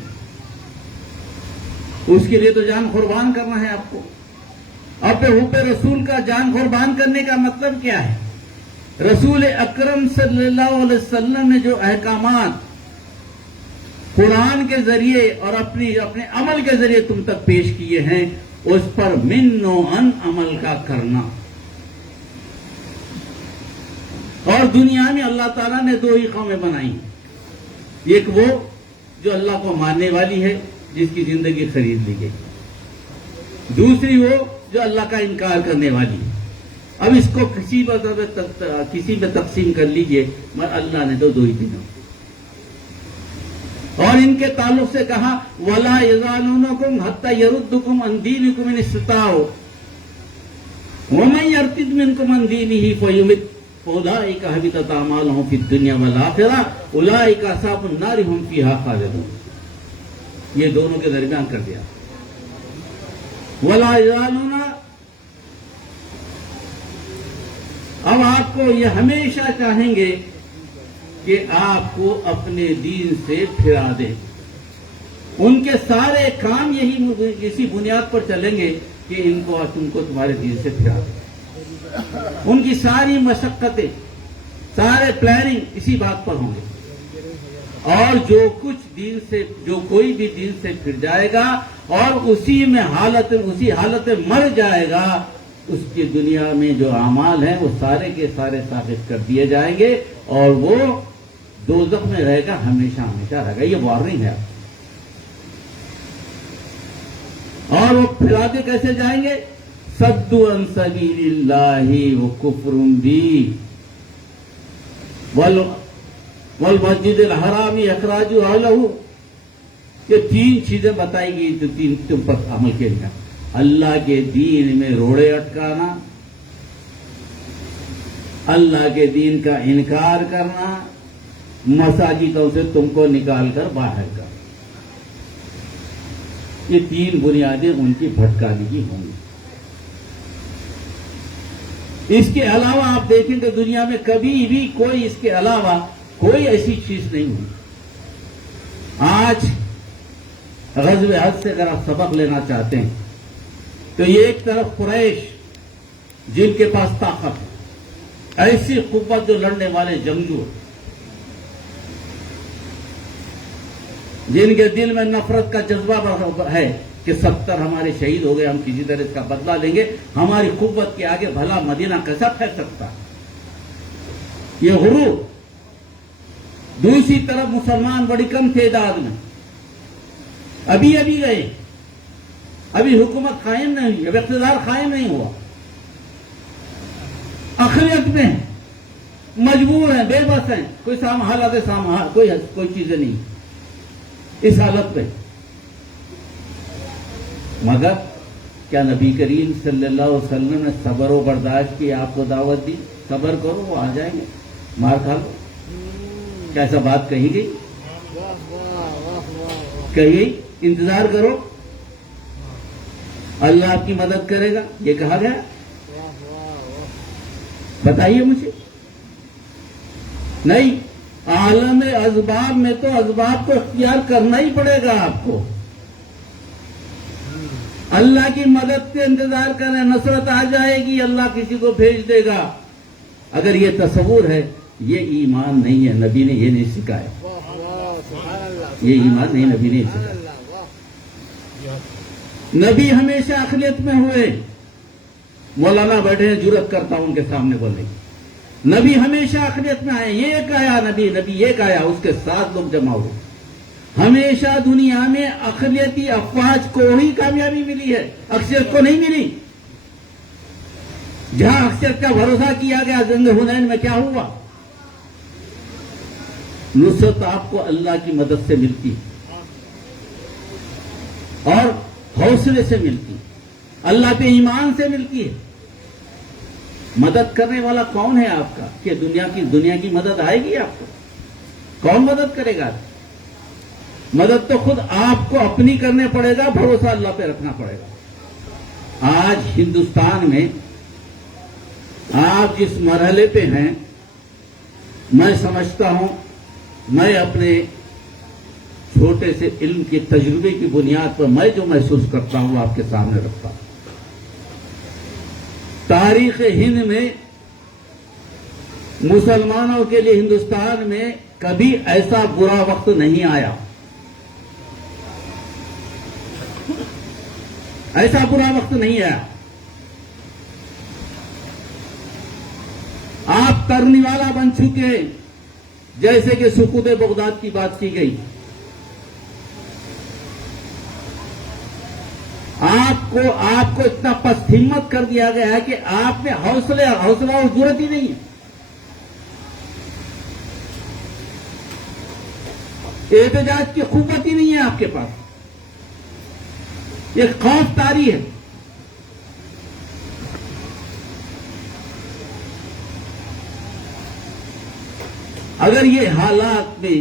اس کے لیے تو جان قربان کرنا ہے آپ کو۔ اب حب رسول کا جان قربان کرنے کا مطلب کیا ہے؟ رسول اکرم صلی اللہ علیہ وسلم نے جو احکامات قرآن کے ذریعے اور اپنے عمل کے ذریعے تم تک پیش کیے ہیں، اس پر من و ان عمل کا کرنا۔ اور دنیا میں اللہ تعالیٰ نے دو ہی قومیں بنائی ہیں، ایک وہ جو اللہ کو ماننے والی ہے، جس کی زندگی خرید لی گئی، دوسری وہ جو اللہ کا انکار کرنے والی ہے۔ اب اس کو کسی میں تقسیم کر لیجئے، اللہ نے دو ہی دنوں، اور ان کے تعلق سے کہا وَلَا يَزَالُونَكُمْ حَتَّى يَرُدُّكُمْ عَنْ دِينِكُمْ إِنِ اسْتَطَاعُوا وَمَنْ يَرْتَدِّ مِنْكُمْ عَنْ دِينِهِ فَيُمِتْ فَأُولَٰئِكَ حَبِطَتْ أَعْمَالُهُمْ فِي الدُّنْيَا وَالْآخِرَةِ وَأُولَٰئِكَ أَصْحَابُ النَّارِ هُمْ فِيهَا خَالِدُونَ۔ یہ دونوں کے درمیان کر دیا. وَلَا يَزَالُونَ، اب آپ کو یہ ہمیشہ چاہیں گے کہ آپ کو اپنے دین سے پھرا دیں. ان کے سارے کام یہی اسی بنیاد پر چلیں گے کہ ان کو اور تم کو تمہارے دین سے پھرا دیں. ان کی ساری مشقتیں، سارے پلاننگ اسی بات پر ہوں گے. اور جو کوئی بھی دین سے پھر جائے گا اور اسی حالت مر جائے گا، اس کی دنیا میں جو اعمال ہیں وہ سارے کے سارے ثابت کر دیے جائیں گے اور وہ دوزخ میں رہے گا، ہمیشہ ہمیشہ رہے گا. یہ وارننگ ہے. اور وہ پھراتے کیسے جائیں گے؟ صدوا عن سبیل اللہ وکفر بہ والمسجد الحرام اخراج اہلہ. یہ 3 چیزیں بتائی گئی جو 3 تم پر عمل کے لیے. اللہ کے دین میں روڑے اٹکانا، اللہ کے دین کا انکار کرنا، مساجدوں سے تم کو نکال کر باہر کرنا. یہ 3 بنیادیں ان کی بھٹکانے کی ہوں گی. اس کے علاوہ آپ دیکھیں کہ دنیا میں کبھی بھی کوئی اس کے علاوہ کوئی ایسی چیز نہیں ہوئی. آج غزوہ حج سے اگر آپ سبق لینا چاہتے ہیں تو یہ ایک طرف قریش جن کے پاس طاقت ہے، ایسی قوت جو لڑنے والے جنگجو، جن کے دل میں نفرت کا جذبہ ہے کہ 70 ہمارے شہید ہو گئے، ہم کسی طرح اس کا بدلہ لیں گے، ہماری قوت کے آگے بھلا مدینہ کیسا پھیل سکتا. یہ غرور. دوسری طرف مسلمان بڑی کم تعداد میں ابھی گئے، ابھی حکومت قائم نہیں ہوئی، اب اقتدار قائم نہیں ہوا، اقلیت میں مجبور ہیں، بے بس ہیں، کوئی حالات کوئی چیزیں نہیں اس حالت میں. مگر کیا نبی کریم صلی اللہ علیہ وسلم نے صبر و برداشت کی آپ کو دعوت دی؟ صبر کرو، وہ آ جائیں گے، مار کھا لو. کیا ایسا بات کہی گئی؟ کہی انتظار کرو، اللہ آپ کی مدد کرے گا، یہ کہا گیا؟ بتائیے مجھے. نہیں، عالم اسباب میں تو اسباب کو اختیار کرنا ہی پڑے گا آپ کو. اللہ کی مدد کے انتظار کریں، نصرت آ جائے گی، اللہ کسی کو بھیج دے گا. اگر یہ تصور ہے، یہ ایمان نہیں ہے. نبی نے یہ نہیں سکھایا، یہ ایمان نہیں، نبی نے سکھایا. نبی ہمیشہ اقلیت میں ہوئے. مولانا بیٹھے ہیں، جرأت کرتا ہوں ان کے سامنے بولنے کی. نبی ہمیشہ اقلیت میں آئے. یہ ایک آیا نبی ایک آیا، اس کے ساتھ لوگ جمع ہوئے. ہمیشہ دنیا میں اقلیتی افواج کو ہی کامیابی ملی ہے، اکثریت کو نہیں ملی. جہاں اکثریت کا بھروسہ کیا گیا، جنگ حنین میں کیا ہوا؟ نصرت آپ کو اللہ کی مدد سے ملتی اور حوصلے سے ملتی، اللہ پہ ایمان سے ملتی ہے. مدد کرنے والا کون ہے آپ کا کہ دنیا کی مدد آئے گی آپ کو؟ کون مدد کرے گا؟ مدد تو خود آپ کو اپنی کرنے پڑے گا، بھروسہ اللہ پہ رکھنا پڑے گا. آج ہندوستان میں آپ جس مرحلے پہ ہیں، میں سمجھتا ہوں، میں اپنے چھوٹے سے علم کے تجربے کی بنیاد پر میں جو محسوس کرتا ہوں آپ کے سامنے رکھتا ہوں. تاریخ ہند میں مسلمانوں کے لیے ہندوستان میں کبھی ایسا برا وقت نہیں آیا، ایسا برا وقت نہیں آیا. آپ کرنے والا بن چکے، جیسے کہ سقوط بغداد کی بات کی گئی. آپ کو اتنا پست ہمت کر دیا گیا ہے کہ آپ میں حوصلہ اور ضرورت ہی نہیں ہے. احتجاج کی قوت ہی نہیں ہے آپ کے پاس. یہ خوف طاری ہے. اگر یہ حالات میں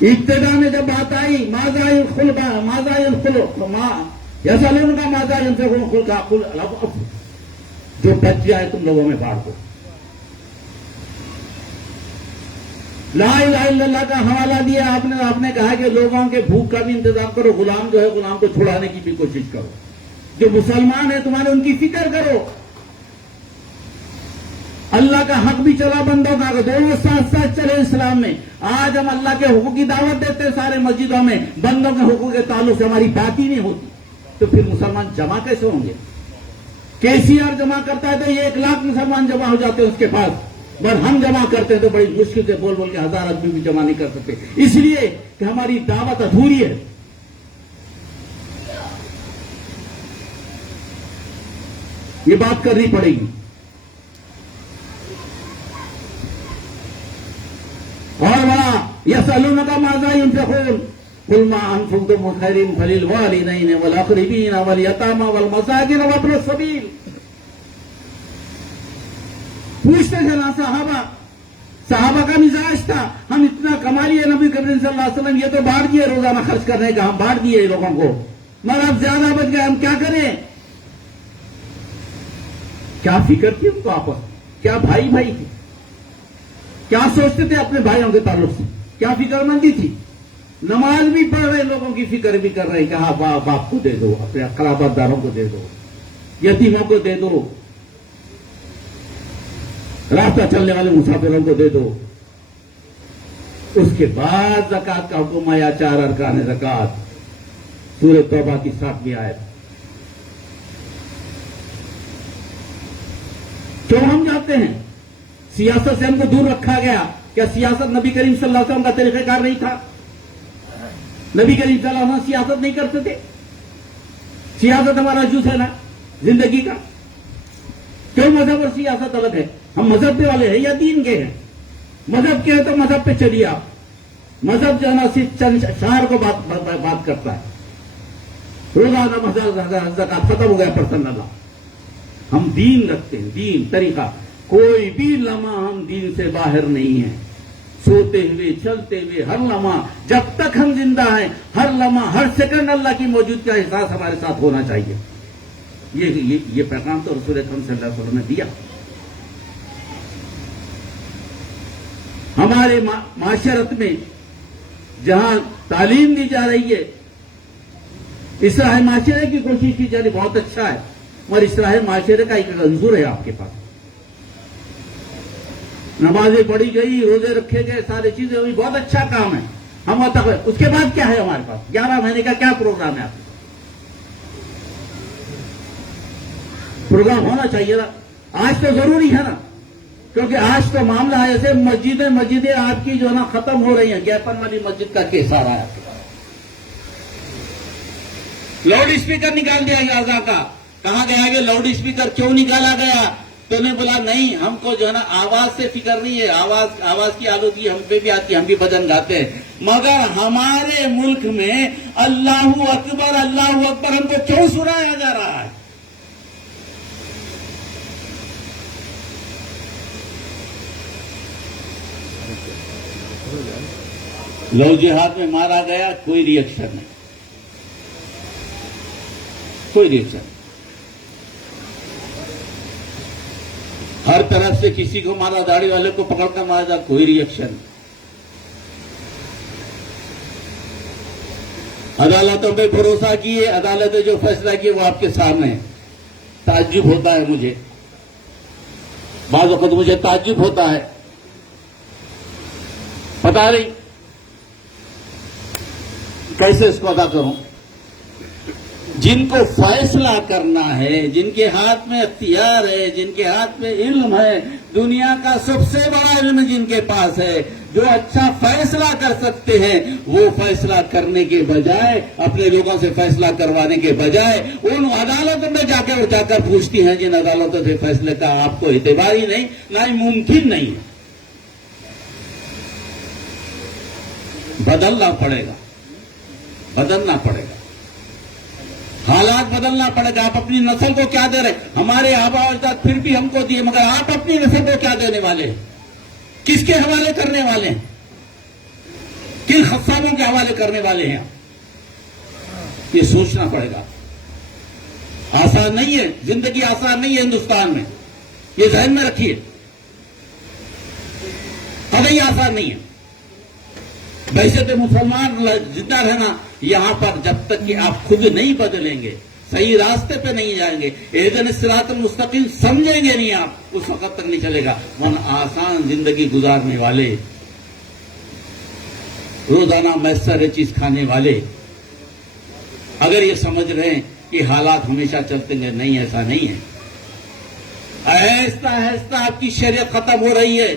ابتدا میں جب بات آئی ماذا الخلق یسألون کا ماذا ينفقون قل جو بچ جائے تم لوگوں میں بانٹ دو. لا الہ الا اللہ کا حوالہ دیا آپ نے کہا کہ لوگوں کے بھوک کا بھی انتظام کرو, غلام جو ہے غلام کو چھڑانے کی بھی کوشش کرو, جو مسلمان ہیں تمہارے ان کی فکر کرو. اللہ کا حق بھی چلا بندوں کا, دونوں ساتھ ساتھ چلے اسلام میں. آج ہم اللہ کے حقوق کی دعوت دیتے ہیں سارے مسجدوں میں, بندوں کے حقوق کے تعلق سے ہماری بات ہی نہیں ہوتی, تو پھر مسلمان جمع کیسے ہوں گے؟ KCR جمع کرتا ہے تو 1 لاکھ مسلمان جمع ہو جاتے ہیں اس کے پاس, پر ہم جمع کرتے ہیں تو بڑی مشکل سے بول کے 1000 آدمی بھی جمع نہیں کر سکتے, اس لیے کہ ہماری دعوت ادھوری ہے. یہ بات کرنی پڑے گی. اور بڑا یسألونک ماذا ينفقون قل ما انفقتم من خیر فللوالدین والاقربین والیتامى والمساکین وابن السبیل. پوچھتے تھے نا صحابہ کا مزاج تھا, ہم اتنا کما لیے نبی کریم صلی اللہ علیہ وسلم, یہ تو بانٹ دیے روزانہ خرچ کرنے کا, ہم بانٹ دیے لوگوں کو, مگر اب زیادہ بچ گئے, ہم کیا کریں؟ کیا فکر تھی ان کو آپس, کیا بھائی تھے, کیا سوچتے تھے اپنے بھائیوں کے تعلق سے, کیا فکر مندی تھی. نماز بھی پڑھ رہے, لوگوں کی فکر بھی کر رہے, کہا باپ کو دے دو, اپنے قرابت داروں کو دے دو, یتیموں کو دے دو, راستہ چلنے والے مسافروں کو دے دو. اس کے بعد زکوٰۃ کا حکم آیا, 4 ارکان زکوٰۃ, سورہ توبہ کی 7ویں آیت. کیوں ہم جاتے ہیں؟ سیاست سے ہم کو دور رکھا گیا. کیا سیاست نبی کریم صلی اللہ علیہ وسلم کا طریقہ کار نہیں تھا؟ نبی کریم صلی اللہ علیہ وسلم سیاست نہیں کرتے تھے. سیاست ہمارا جز ہے نا زندگی کا. کیوں مذہب اور سیاست الگ ہے؟ ہم مذہب والے ہیں یا دین کے ہیں؟ مذہب کے ہیں تو مذہب پہ چلیے آپ. مذہب جو ہے نا صرف چند شعار کو بات کرتا ہے, روزانہ زکات ختم ہو گیا پرسن اللہ. ہم دین رکھتے ہیں, دین طریقہ. کوئی بھی لمحہ ہم دین سے باہر نہیں ہیں. سوتے ہوئے, چلتے ہوئے, ہر لمحہ جب تک ہم زندہ ہیں, ہر لمحہ ہر سیکنڈ اللہ کی موجودگی کا احساس ہمارے ساتھ ہونا چاہیے. یہ پیغام تو رسول اکرم صلی اللہ علیہ وسلم نے دیا. ہمارے معاشرت میں جہاں تعلیم دی جا رہی ہے, اصلاح معاشرے کی کوشش کی جا رہی, بہت اچھا ہے, اور اصلاح معاشرے کا ایک منظور ہے آپ کے پاس. نمازیں پڑھی گئی, روزے رکھے گئے, ساری چیزیں ہوئی, بہت اچھا کام ہے. ہم اس کے بعد کیا ہے ہمارے پاس؟ 11 مہینے کا کیا پروگرام ہے آپ کا؟ پروگرام ہونا چاہیے نا. آج تو ضروری ہے نا, کیونکہ آج تو معاملہ ہے ایسے مسجدیں آپ کی جو ہے نا ختم ہو رہی ہیں. گیپن والی مسجد کا کیس آ رہا ہے آپ کے پاس. لاؤڈ اسپیکر نکال دیا اعضا کا. کہا گیا کہ لاؤڈ اسپیکر کیوں نکالا گیا؟ تو نے بولا نہیں, ہم کو جو ہے نا آواز سے فکر نہیں ہے, آواز کی آلودگی ہم پہ بھی آتی ہے, ہم بھی بھجن گاتے ہیں, مگر ہمارے ملک میں اللہ اکبر ہم کو کیوں سنایا جا رہا ہے؟ لو جہاد میں مارا گیا, کوئی ری ایکشن نہیں, کوئی ری ایکشن نہیں. ہر طرف سے کسی کو مارا, داڑھی والے کو پکڑ کر مارا جا, کوئی ری ایکشن. عدالتوں پہ بھروسہ کیے, عدالتیں جو فیصلہ کیے وہ آپ کے سامنے ہے. تعجب ہوتا ہے مجھے, بعض وقت مجھے تعجب ہوتا ہے, پتا نہیں کیسے اس کو ادا کروں. جن کو فیصلہ کرنا ہے, جن کے ہاتھ میں اختیار ہے, جن کے ہاتھ میں علم ہے, دنیا کا سب سے بڑا علم جن کے پاس ہے, جو اچھا فیصلہ کر سکتے ہیں, وہ فیصلہ کرنے کے بجائے, اپنے لوگوں سے فیصلہ کروانے کے بجائے, ان عدالتوں میں جا کر پوچھتی ہیں جن عدالتوں سے فیصلے کا آپ کو اعتبار ہی نہیں, نہ ہی ممکن نہیں ہے. بدلنا پڑے گا, بدلنا پڑے گا, حالات بدلنا پڑے گا. آپ اپنی نسل کو کیا دے رہے؟ ہمارے آبا و اجداد پھر بھی ہم کو دیے, مگر آپ اپنی نسل کو کیا دینے والے ہیں؟ کس کے حوالے کرنے والے ہیں؟ کن خصابوں کے حوالے کرنے والے ہیں یہ سوچنا پڑے گا. آسان نہیں ہے زندگی، آسان نہیں ہے ہندوستان میں، یہ ذہن میں رکھیے. قطعی آسان نہیں ہے. بحیثیت مسلمان زندہ رہنا یہاں پر جب تک کہ آپ خود نہیں بدلیں گے، صحیح راستے پہ نہیں جائیں گے، اہدنا الصراط المستقیم سمجھیں گے نہیں آپ، اس وقت تک نہیں چلے گا. ورنہ آسان زندگی گزارنے والے، روزانہ میسر چیز کھانے والے اگر یہ سمجھ رہے ہیں کہ حالات ہمیشہ چلتے ہیں، نہیں، ایسا نہیں ہے. آہستہ آہستہ آپ کی شریعت ختم ہو رہی ہے،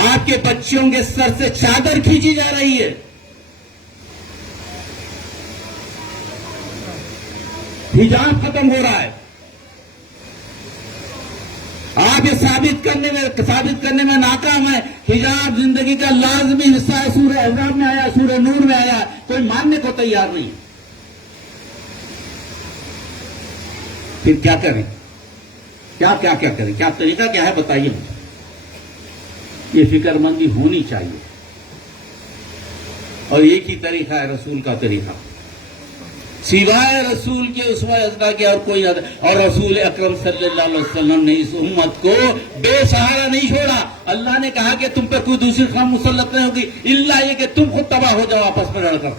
آپ کے بچوں کے سر سے چادر کھینچی جا رہی ہے. حجاب ختم ہو رہا ہے. آپ یہ ثابت کرنے میں ناکام ہے. حجاب زندگی کا لازمی حصہ ہے. سورہ احزاب میں آیا، سورہ نور میں آیا، کوئی ماننے کو تیار نہیں. پھر کیا کریں؟ کیا کریں؟ کیا طریقہ کیا ہے بتائیے مجھے. یہ فکر مندی ہونی چاہیے، اور ایک ہی طریقہ ہے رسول کا طریقہ. سوائے رسول کے اسوہ حسنہ کے اور کوئی نہ. اور رسول اکرم صلی اللہ علیہ وسلم نے اس امت کو بے سہارا نہیں چھوڑا. اللہ نے کہا کہ تم پہ کوئی دوسری قوم مسلط نہیں ہوگی الا یہ کہ تم خود تباہ ہو جاؤ آپس میں لڑ کر.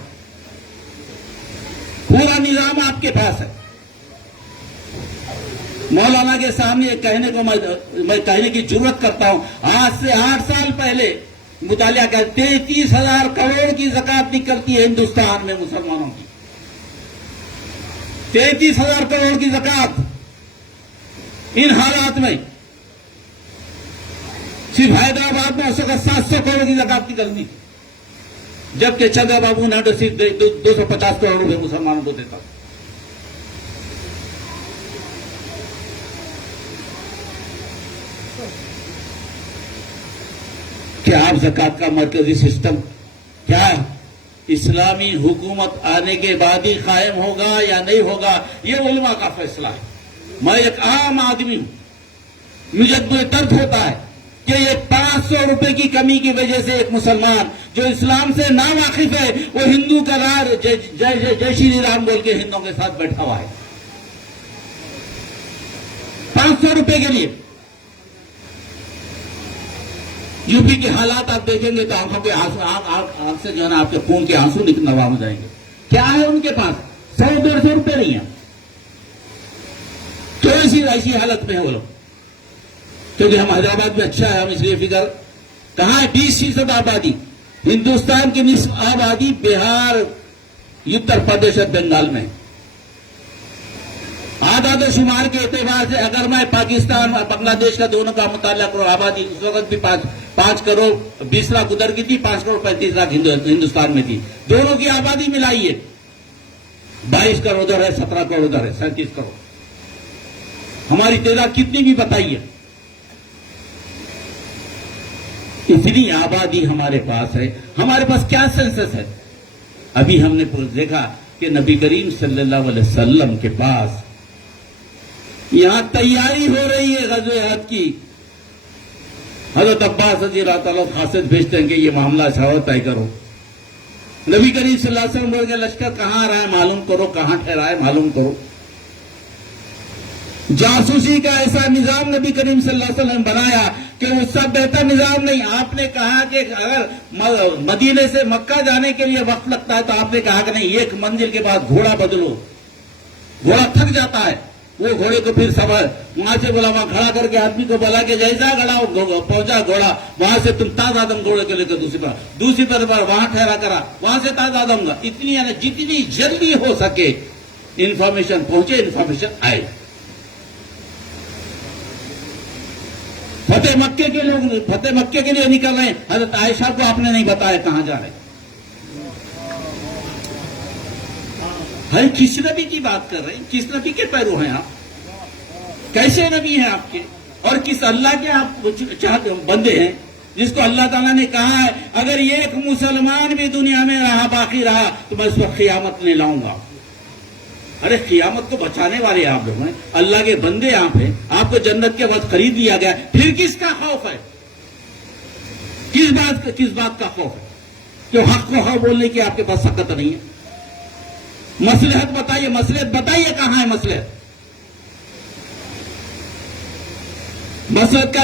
پورا نظام آپ کے پاس ہے. مولانا کے سامنے یہ کہنے کو میں کہنے کی جرت کرتا ہوں، آج سے 8 سال پہلے مطالعہ کر 33,000 کروڑ کی زکوٰۃ نکلتی ہے ہندوستان میں مسلمانوں کی. 33,000 کروڑ کی زکوٰۃ ان حالات میں. صرف حیدرآباد میں اس وقت 700 کروڑ کی زکوٰۃ نکلتی تھی، جبکہ چندرا بابو نے صرف 250 کروڑ روپے مسلمانوں کو دیتا. کیا آپ زکوٰۃ کا مرکزی سسٹم کیا اسلامی حکومت آنے کے بعد ہی قائم ہوگا یا نہیں ہوگا، یہ علماء کا فیصلہ ہے. میں ایک عام آدمی ہوں، مجھے درد ہوتا ہے کہ یہ 500 روپے کی کمی کی وجہ سے ایک مسلمان جو اسلام سے نا واقف ہے وہ ہندو کا رار جے شری رام بول کے ہندوؤں کے ساتھ بیٹھا ہوا ہے 500 روپے کے لیے. یو پی کے حالات آپ دیکھیں گے تو آنکھوں کے آنکھ سے جو ہے نا آپ کے خون کے آنسو نوا ہو جائیں گے. کیا ہے ان کے پاس؟ 100-150 روپے نہیں ہیں. تو ایسی حالت میں ہے وہ لوگ. کیونکہ ہم حیدرآباد میں اچھا ہے، ہم اس لیے فکر کہاں ہے 20% آبادی. ہندوستان کی نصف آبادی بہار، اتر پردیش اور بنگال میں. اعداد و شمار کے اعتبار سے اگر میں پاکستان اور بنگلہ دیش کا دونوں کا مطالعہ کروں، آبادی اس وقت بھی 5 کروڑ 20 لاکھ ادھر کی تھی، 5 کروڑ 35 لاکھ ہندوستان میں تھی. دونوں کی آبادی ملائیے 22 کروڑ ادھر ہے، 17 کروڑ ادھر ہے، 37 کروڑ. ہماری تعداد کتنی بھی بتائیے. اتنی آبادی ہمارے پاس ہے، ہمارے پاس کیا سینسس ہے؟ ابھی ہم نے دیکھا کہ نبی کریم صلی اللہ علیہ وسلم کے پاس یہاں تیاری ہو رہی ہے غزوہ احد کی. حضرت عباس رضی اللہ تعالیٰ خاصیت بھیجتے ہیں کہ یہ معاملہ اچھا طے کرو. نبی کریم صلی اللہ علیہ وسلم بول کے لشکر کہاں آ رہا ہے معلوم کرو، کہاں ٹھہرا ہے معلوم کرو. جاسوسی کا ایسا نظام نبی کریم صلی اللہ علیہ وسلم نے بنایا کہ اس سے بہتر نظام نہیں. آپ نے کہا کہ اگر مدینے سے مکہ جانے کے لیے وقت لگتا ہے تو آپ نے کہا کہ نہیں، ایک منزل کے بعد گھوڑا بدلو. گھوڑا تھک جاتا ہے، وہ گھوڑے کو پھر سوار وہاں سے بولا، وہاں کھڑا کر کے آدمی کو بولا کہ جیسا گھڑا پہنچا گھوڑا، وہاں سے تم تازادم گھوڑے کو لے کر دوسری طرف وہاں ٹھہرا کرا، وہاں سے تازادم گا. اتنی یعنی جتنی جلدی ہو سکے انفارمیشن پہنچے، انفارمیشن آئے. فتح مکے کے لوگ فتح مکے کے لیے نکل رہے ہیں. حضرت عائشہ کو آپ نے نہیں بتایا کہاں جا رہے ہیں. بھائی کس نبی کی بات کر رہے ہیں؟ کس نبی کے پیرو ہیں آپ؟ کیسے نبی ہیں آپ کے؟ اور کس اللہ کے آپ بندے ہیں جس کو اللہ تعالیٰ نے کہا ہے اگر ایک مسلمان بھی دنیا میں رہا باقی رہا تو میں اس وقت قیامت نہیں لاؤں گا. ارے قیامت کو بچانے والے آپ لوگ ہیں، اللہ کے بندے آپ ہیں، آپ کو جنت کے وقت خرید لیا گیا. پھر کس کا خوف ہے؟ کس بات کا خوف ہے؟ کہ حق کو حق بولنے کی آپ کے پاس طاقت نہیں ہے؟ مصلحت بتائیے، مصلحت بتائیے کہاں ہے مصلحت؟ مصلحت کا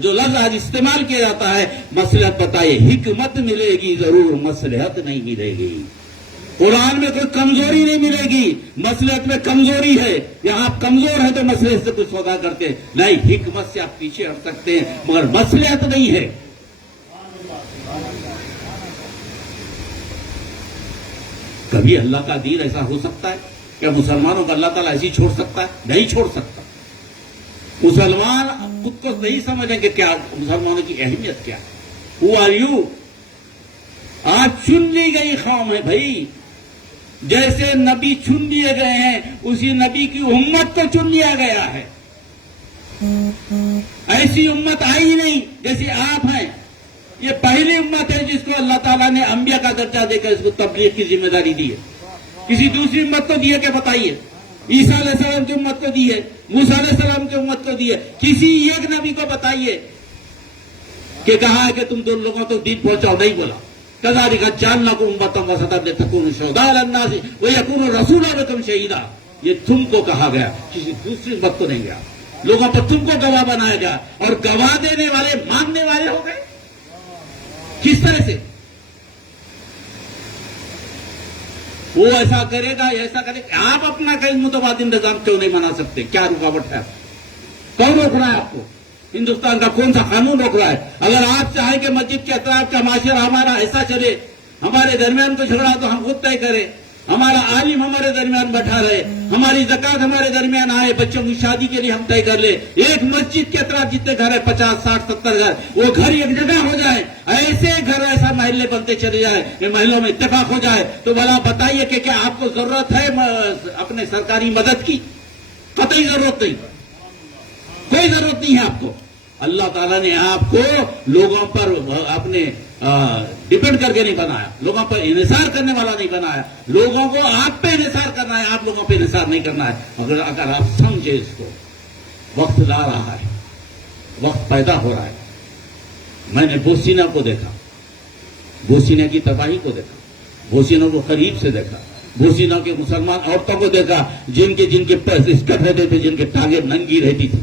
جو لفظ آج استعمال کیا جاتا ہے، مصلحت بتائیے، حکمت ملے گی ضرور، مصلحت نہیں ملے گی۔ قرآن میں کوئی کمزوری نہیں ملے گی، مصلحت میں کمزوری ہے، یہاں آپ کمزور ہیں تو مصلحت سے کچھ سودا کرتے ہیں، نہیں، حکمت سے آپ پیچھے ہٹ سکتے ہیں مگر مصلحت نہیں ہے۔ کبھی اللہ کا دین ایسا ہو سکتا ہے؟ کیا مسلمانوں کو اللہ تعالیٰ ایسی چھوڑ سکتا ہے؟ نہیں چھوڑ سکتا۔ مسلمان خود کو نہیں سمجھیں کہ کیا مسلمانوں کی اہمیت کیا ہے۔ Who are you؟ آج چن لی گئی قوم ہے بھائی، جیسے نبی چن لیے گئے ہیں اسی نبی کی امت کو چن لیا گیا ہے۔ ایسی امت آئی نہیں جیسی آپ ہیں، یہ پہلی امت ہے جس کو اللہ تعالیٰ نے انبیاء کا درجہ دے کر اس کو تبلیغ کی ذمہ داری دی ہے۔ کسی دوسری امت کو دی ہے کہ بتائیے؟ عیسیٰ علیہ السلام کی امت کو دی ہے، موسیٰ علیہ السلام کی امت کو دی ہے، کسی ایک نبی کو بتائیے کہ کہا ہے کہ تم دو لوگوں کو دین پہنچاؤ؟ نہیں بولا۔ كذلك جعلناكم أمة وسطا لتكونوا شهداء على الناس ويكون الرسول عليكم شهيدا۔ یہ تم کو کہا گیا، کسی دوسری امت کو نہیں گیا۔ لوگوں پر تم کو گواہ بنایا گیا اور گواہ دینے والے ماننے والے ہو گئے۔ کس طرح سے؟ وہ ایسا کرے گا، ایسا کرے گا۔ آپ اپنا کئی متبادل نظام کیوں نہیں بنا سکتے؟ کیا رکاوٹ ہے؟ کون روک رہا ہے آپ کو؟ ہندوستان کا کون سا قانون روک رہا ہے؟ اگر آپ چاہیں کہ مسجد کے اطراف کا معاشرہ ہمارا ایسا چلے، ہمارے درمیان کو جھگڑا تو ہم خود طے کریں، ہمارا عالم ہمارے درمیان بیٹھا رہے، ہماری زکات ہمارے درمیان آئے، بچوں کی شادی کے لیے ہم طے کر لیں، ایک مسجد کے اطراف جتنے گھر ہے 50 60 70 گھر، وہ گھر ایک جگہ ہو جائے، ایسے گھر ایسا محلے بنتے چلے جائے کہ محلوں میں اتفاق ہو جائے، تو بھلا بتائیے کہ کیا آپ کو ضرورت ہے اپنے سرکاری مدد کی؟ قطعی ضرورت نہیں، کوئی ضرورت نہیں ہے آپ کو۔ اللہ تعالیٰ نے آپ کو لوگوں پر اپنے ڈپینڈ کر کے نہیں بنایا، لوگوں پر انحصار کرنے والا نہیں بنایا، لوگوں کو آپ پہ انحصار کرنا ہے، آپ لوگوں پہ انحصار نہیں کرنا ہے۔ اگر آپ سمجھے اس کو، وقت لا رہا ہے، وقت پیدا ہو رہا ہے۔ میں نے بوسینہ کو دیکھا، بوسینہ کی تباہی کو دیکھا، بوسینہ کو قریب سے دیکھا، بوسینہ کے مسلمان عورتوں کو دیکھا جن کے اسکرٹ رہتے تھے، جن کے ٹانگیں ننگی رہتی تھی،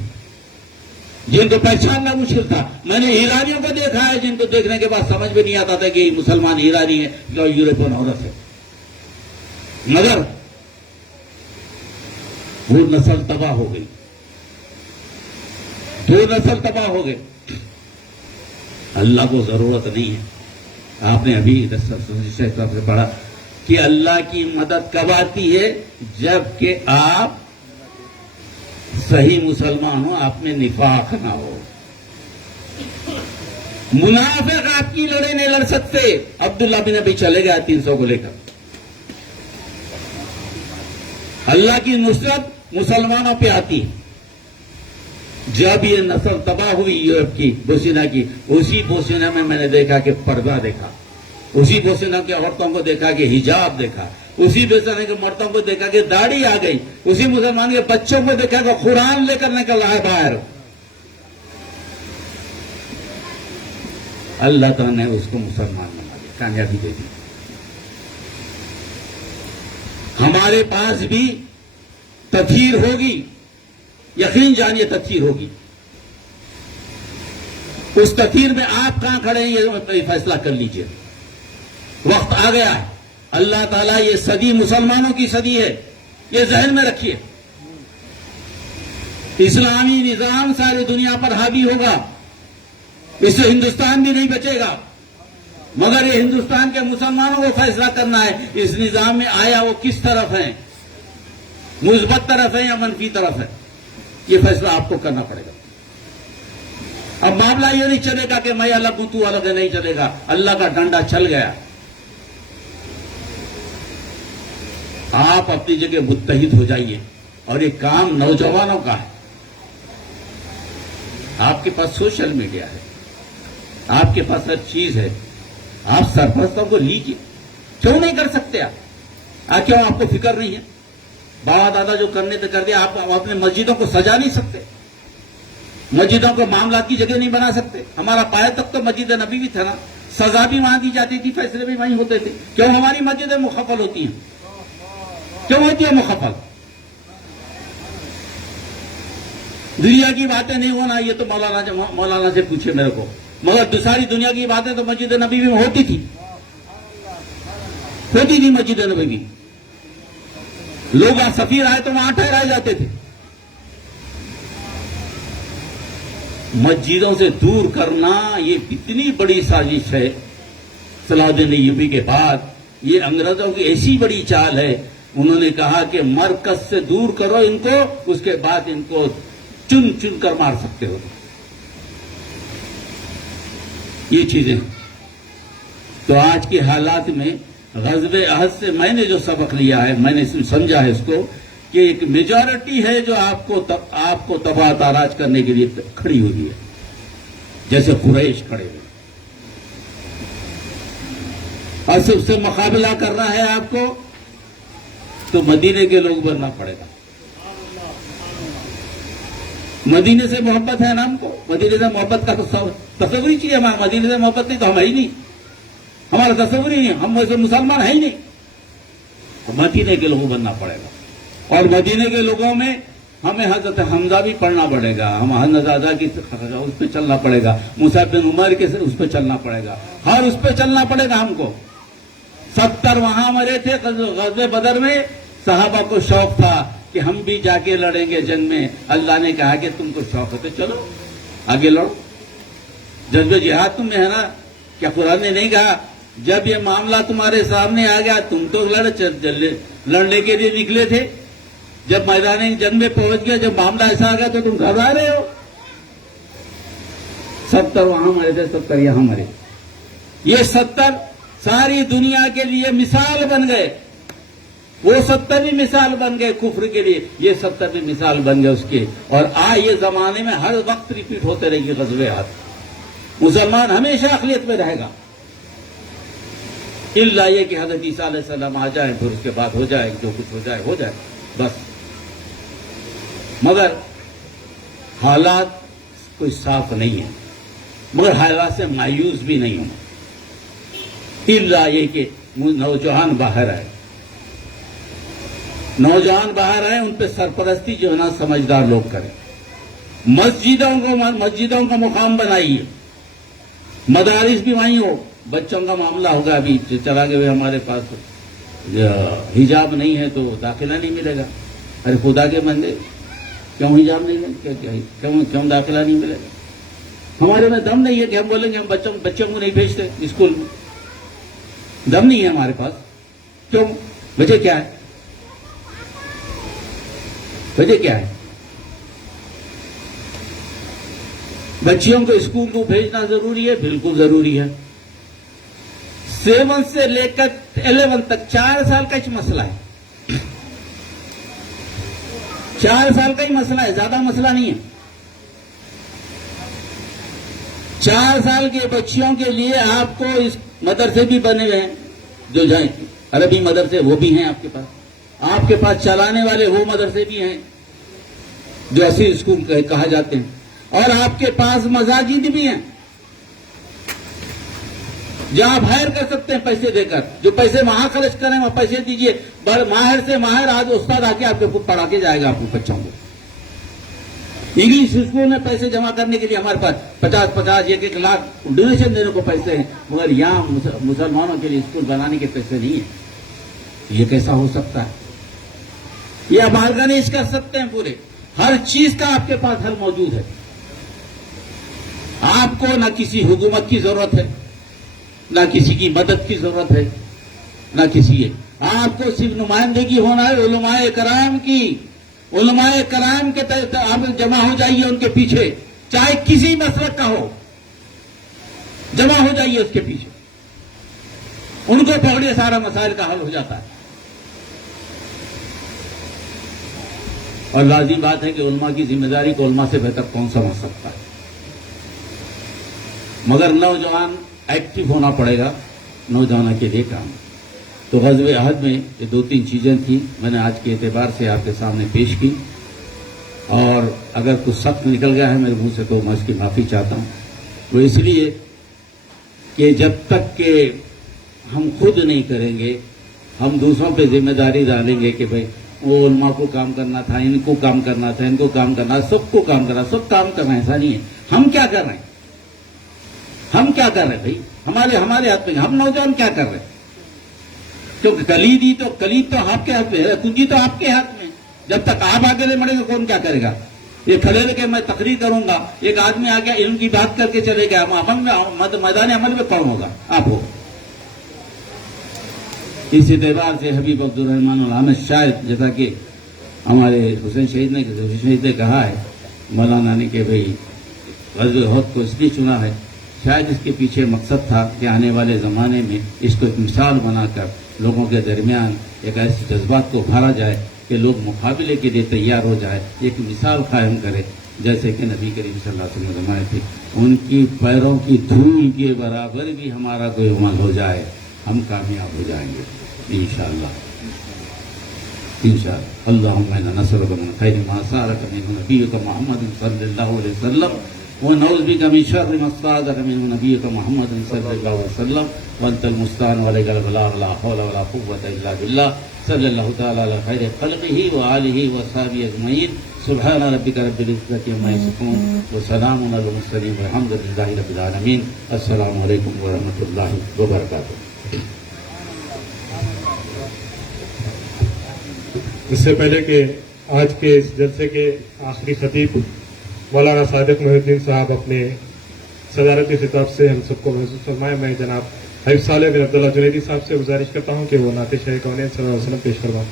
جن کو پہچاننا مشکل تھا۔ میں نے ایرانیوں کو دیکھا ہے جن کو دیکھنے کے بعد سمجھ میں نہیں آتا تھا کہ یہ مسلمان ایرانی ہے یا یورپین عورت ہے، مگر وہ نسل تباہ ہو گئی، 2 نسل تباہ ہو گئے۔ اللہ کو ضرورت نہیں ہے۔ آپ نے ابھی طرف سے پڑھا کہ اللہ کی مدد کب آتی ہے؟ جب کہ آپ صحیح مسلمان ہو، آپ میں نفاق نہ ہو۔ منافق آپ کی لڑے نہیں لڑ سکتے۔ عبداللہ بن ابی چلے گیا 300 کو لے کر۔ اللہ کی نصرت مسلمانوں پہ آتی۔ جب یہ نسل تباہ ہوئی یورپ کی، بوسینہ کی، اسی بوسینہ میں نے دیکھا کہ پردہ دیکھا، اسی بوسینہ کی عورتوں کو دیکھا کہ حجاب دیکھا، اسی بوسینہ کے مردوں کو دیکھا کہ داڑھی آ گئی، اسی مسلمان کے بچوں کو دیکھا کہ قرآن لے کر نکل رہا ہے باہر۔ اللہ تعالیٰ نے اس کو مسلمان بنا دیا، کامیابی دے دی۔ ہمارے پاس بھی تطہیر ہوگی، یقین جانیے تطہیر ہوگی۔ اس تطہیر میں آپ کہاں کھڑے ہیں یہ فیصلہ کر لیجئے۔ وقت آ گیا ہے۔ اللہ تعالیٰ یہ صدی مسلمانوں کی صدی ہے، یہ ذہن میں رکھیے۔ اسلامی نظام ساری دنیا پر حاوی ہوگا، اس سے ہندوستان بھی نہیں بچے گا، مگر یہ ہندوستان کے مسلمانوں کو فیصلہ کرنا ہے اس نظام میں آیا وہ کس طرف ہے، مثبت طرف ہے یا منفی طرف ہے، یہ فیصلہ آپ کو کرنا پڑے گا۔ اب معاملہ یہ نہیں چلے گا کہ میں الگ ہوں تو الگ ہے، نہیں چلے گا۔ اللہ کا ڈنڈا چل گیا۔ آپ اپنی جگہ متحد ہو جائیے، اور یہ کام نوجوانوں کا ہے۔ آپ کے پاس سوشل میڈیا ہے، آپ کے پاس ہر چیز ہے، آپ سرپرستوں کو لیجیے۔ کیوں نہیں کر سکتے آپ؟ کیوں آپ کو فکر نہیں ہے؟ بابا دادا جو کرنے تھے کر دیا، آپ اپنے مسجدوں کو سجا نہیں سکتے، مسجدوں کو معاملات کی جگہ نہیں بنا سکتے۔ ہمارا پایا تک تو مسجد نبی بھی تھا نا، سزا بھی وہاں دی جاتی تھی، فیصلے بھی وہیں ہوتے تھے. کیوں ہماری مسجدیں مخفل ہوتی ہیں؟ کیوں ہوتی ہے مخفل؟ دنیا کی باتیں نہیں ہونا، یہ تو مولانا سے پوچھے میرے کو. مگر ساری دنیا کی باتیں تو مسجد نبی میں ہوتی تھی مسجد نبی میں. لوگ سفیر آئے تو وہاں ٹھہرائے جاتے تھے. مسجدوں سے دور کرنا یہ کتنی بڑی سازش ہے. صلاح الدین ایوبی کے بعد یہ انگریزوں کی ایسی بڑی چال ہے، انہوں نے کہا کہ مرکز سے دور کرو ان کو، اس کے بعد ان کو چن چن کر مار سکتے ہو. یہ چیزیں تو آج کے حالات میں غزوہ احد سے میں نے جو سبق لیا ہے، میں نے سمجھا ہے اس کو کہ ایک میجورٹی ہے جو آپ کو تباہ تاراج کرنے کے لیے کھڑی ہوئی ہے، جیسے قریش کھڑے ہوئے. اور اس سے مقابلہ کرنا ہے آپ کو تو مدینے کے لوگ بننا پڑے گا. مدینے سے محبت ہے نا ہم کو، مدینے سے محبت کا تصور ہی چاہیے. ہمارا مدینے سے محبت نہیں تو ہم ہے ہی نہیں، ہمارا تصور ہی نہیں، ہم ویسے مسلمان ہیں ہی نہیں. مدینے کے لوگوں بننا پڑے گا. اور مدینے کے لوگوں میں ہمیں حضرت حمزہ بھی پڑھنا پڑے گا، ہم حضرت کی اس پہ چلنا پڑے گا، مصعب بن عمر کے اس پہ چلنا پڑے گا، ہر اس پہ چلنا پڑے گا ہم کو. 70 وہاں مرے تھے غزوہ بدر میں. صحابہ کو شوق تھا کہ ہم بھی جا کے لڑیں گے جنگ میں. اللہ نے کہا کہ تم کو شوق ہے تو چلو آگے لڑو. جذبہ جہاد تم میں ہے نا. کیا قرآن نے نہیں کہا جب یہ معاملہ تمہارے سامنے آ گیا تم تو لڑنے کے لیے نکلے تھے، جب میدان جنگ میں پہنچ گیا، جب معاملہ ایسا آ گیا تو تم گھبرا رہے ہو. 70 وہاں مرے تھے، 70 یہاں مرے. یہ 70 ساری دنیا کے لیے مثال بن گئے. وہ 70 بھی مثال بن گئے کفر کے لیے، یہ 70 بھی مثال بن گئے اس کے. اور یہ زمانے میں ہر وقت ریپیٹ ہوتے رہے گی غزوہ احد. مسلمان ہمیشہ اقلیت میں رہے گا، الا یہ کہ حضرت عیسیٰ علیہ السلام آ جائیں، پھر اس کے بعد ہو جائے جو کچھ ہو جائے بس. مگر حالات کوئی صاف نہیں ہے، مگر حالات سے مایوس بھی نہیں ہونا. الا یہ کہ نوجوان باہر آئے، ان پہ سرپرستی جو ہے نا سمجھدار لوگ کریں. مسجدوں کا مقام بنائیے، مدارس بھی وہیں ہو. بچوں کا معاملہ ہوگا ابھی چلا گئے ہمارے پاس حجاب نہیں ہے تو داخلہ نہیں ملے گا. ارے خدا کے بندے کیوں حجاب نہیں ملے، کیوں داخلہ نہیں ملے گا؟ ہمارے میں دم نہیں ہے کہ ہم بولیں گے ہم بچوں کو نہیں بھیجتے اسکول میں. دم نہیں ہے ہمارے پاس. کیوں؟ وجہ کیا ہے؟ بچیوں کو اسکول کو بھیجنا ضروری ہے، بالکل ضروری ہے. 7 سے لے کر 11 تک 4 سال کا ہی مسئلہ ہے. 4 سال کا ہی مسئلہ ہے، زیادہ مسئلہ نہیں ہے. 4 سال کے بچیوں کے لیے آپ کو اس مدرسے بھی بنے ہوئے ہیں جو جائیں عربی مدرسے وہ بھی ہیں آپ کے پاس چلانے والے وہ مدرسے بھی ہیں جو ایسے اسکول کہا جاتے ہیں. اور آپ کے پاس مساجد بھی ہیں جہاں آپ ہائر کر سکتے ہیں پیسے دے کر. جو پیسے وہاں خرچ کریں وہاں پیسے دیجئے. ماہر سے ماہر آج استاد آ کے آپ کو پڑھا کے جائے گا آپ کو بچوں کو. انگلش اسکول میں پیسے جمع کرنے کے لیے ہمارے پاس 50 1 لاکھ ڈونیشن دینے کو پیسے ہیں، مگر یہاں مسلمانوں کے لیے اسکول بنانے کے پیسے نہیں ہیں. یہ کیسا ہو سکتا ہے؟ یہ آپ آرگنائز کر سکتے ہیں پورے. ہر چیز کا آپ کے پاس حل موجود ہے. آپ کو نہ کسی حکومت کی ضرورت ہے، نہ کسی کی مدد کی ضرورت ہے، نہ کسی آپ کو صرف نمائندگی ہونا ہے علماء کرام کی. علماء کرام کے آپ جمع ہو جائیے ان کے پیچھے، چاہے کسی مسلک کا ہو، جمع ہو جائیے اس کے پیچھے. ان کو پکڑیے، سارا مسائل کا حل ہو جاتا ہے. اور لازمی بات ہے کہ علماء کی ذمہ داری کو علماء سے بہتر کون سمجھ سکتا ہے. مگر نوجوان ایکٹیو ہونا پڑے گا، نوجوانوں کے لیے کام. تو غزوہ احد میں یہ 2-3 چیزیں تھیں میں نے آج کے اعتبار سے آپ کے سامنے پیش کی. اور اگر کچھ سخت نکل گیا ہے میرے منہ سے تو میں اس کی معافی چاہتا ہوں. وہ اس لیے کہ جب تک کہ ہم خود نہیں کریں گے، ہم دوسروں پہ ذمہ داری ڈالیں گے کہ بھائی وہ علماء کو کام کرنا تھا، ان کو کام کرنا تھا، ان کو کام کرنا، سب کو کام کرنا، سب کام کرنا، ایسا نہیں ہے. ہم کیا کر رہے ہیں؟ ہم کیا کر رہے ہیں بھائی؟ ہمارے ہاتھ میں، ہم نوجوان کیا کر رہے ہیں؟ کیونکہ کلید تو آپ کے ہاتھ میں ہے، کنجی تو آپ کے ہاتھ میں. جب تک آپ آگے نہیں بڑھے گا کون کیا کرے گا؟ یہ کھڑے رہ کے میں تقریر کروں گا، ایک آدمی آ گیا علم کی بات کر کے چلے گیا، میدان عمل میں کون ہوگا؟ آپ ہو. اس اعتبار سے حبیب عبدالرحمن الحامد شاید جیسا کہ ہمارے حسین شہید نے کہا ہے مولانا نے کہ بھائی غزوہ احد کو اس لیے چنا ہے، شاید اس کے پیچھے مقصد تھا کہ آنے والے زمانے میں اس کو ایک مثال بنا کر لوگوں کے درمیان ایک ایسے جذبات کو بھرا جائے کہ لوگ مقابلے کے لیے تیار ہو جائے، ایک مثال قائم کرے. جیسے کہ نبی کریم صلی اللہ علیہ وسلم فرمائے تھے، ان کی پیروں کی دھول کے برابر بھی ہمارا کوئی عمل ہو جائے ہم کامیاب ہو جائیں گے انشاءاللہ. اللہم انا نسألک من خیر ما سألک منہ نبیک محمد صلی اللہ علیہ وسلم ونعوذ بک من شر ما استعاذک منہ نبیک محمد صلی اللہ علیہ وسلم وانت المستعان وعلیک البلاغ لا حول ولا قوة الا باللہ. صلی اللہ تعالی علی خیر خلقہ وآلہ وصحبہ اجمعین. سبحان ربک رب العزة عما یصفون وسلام علی المرسلین والحمد للہ رب العالمین. السلام علیکم ورحمۃ اللہ وبرکاتہ. اس سے پہلے کہ آج کے اس جلسے کے آخری خطیب مولانا صادق محی الدین صاحب اپنے صدارتی خطاب سے ہم سب کو محسوس فرمائے، میں جناب حبیب صالح بن عبداللہ جنیدی صاحب سے گزارش کرتا ہوں کہ وہ نعت شاہ کونین صلی اللہ علیہ وسلم پیش فرمائیں.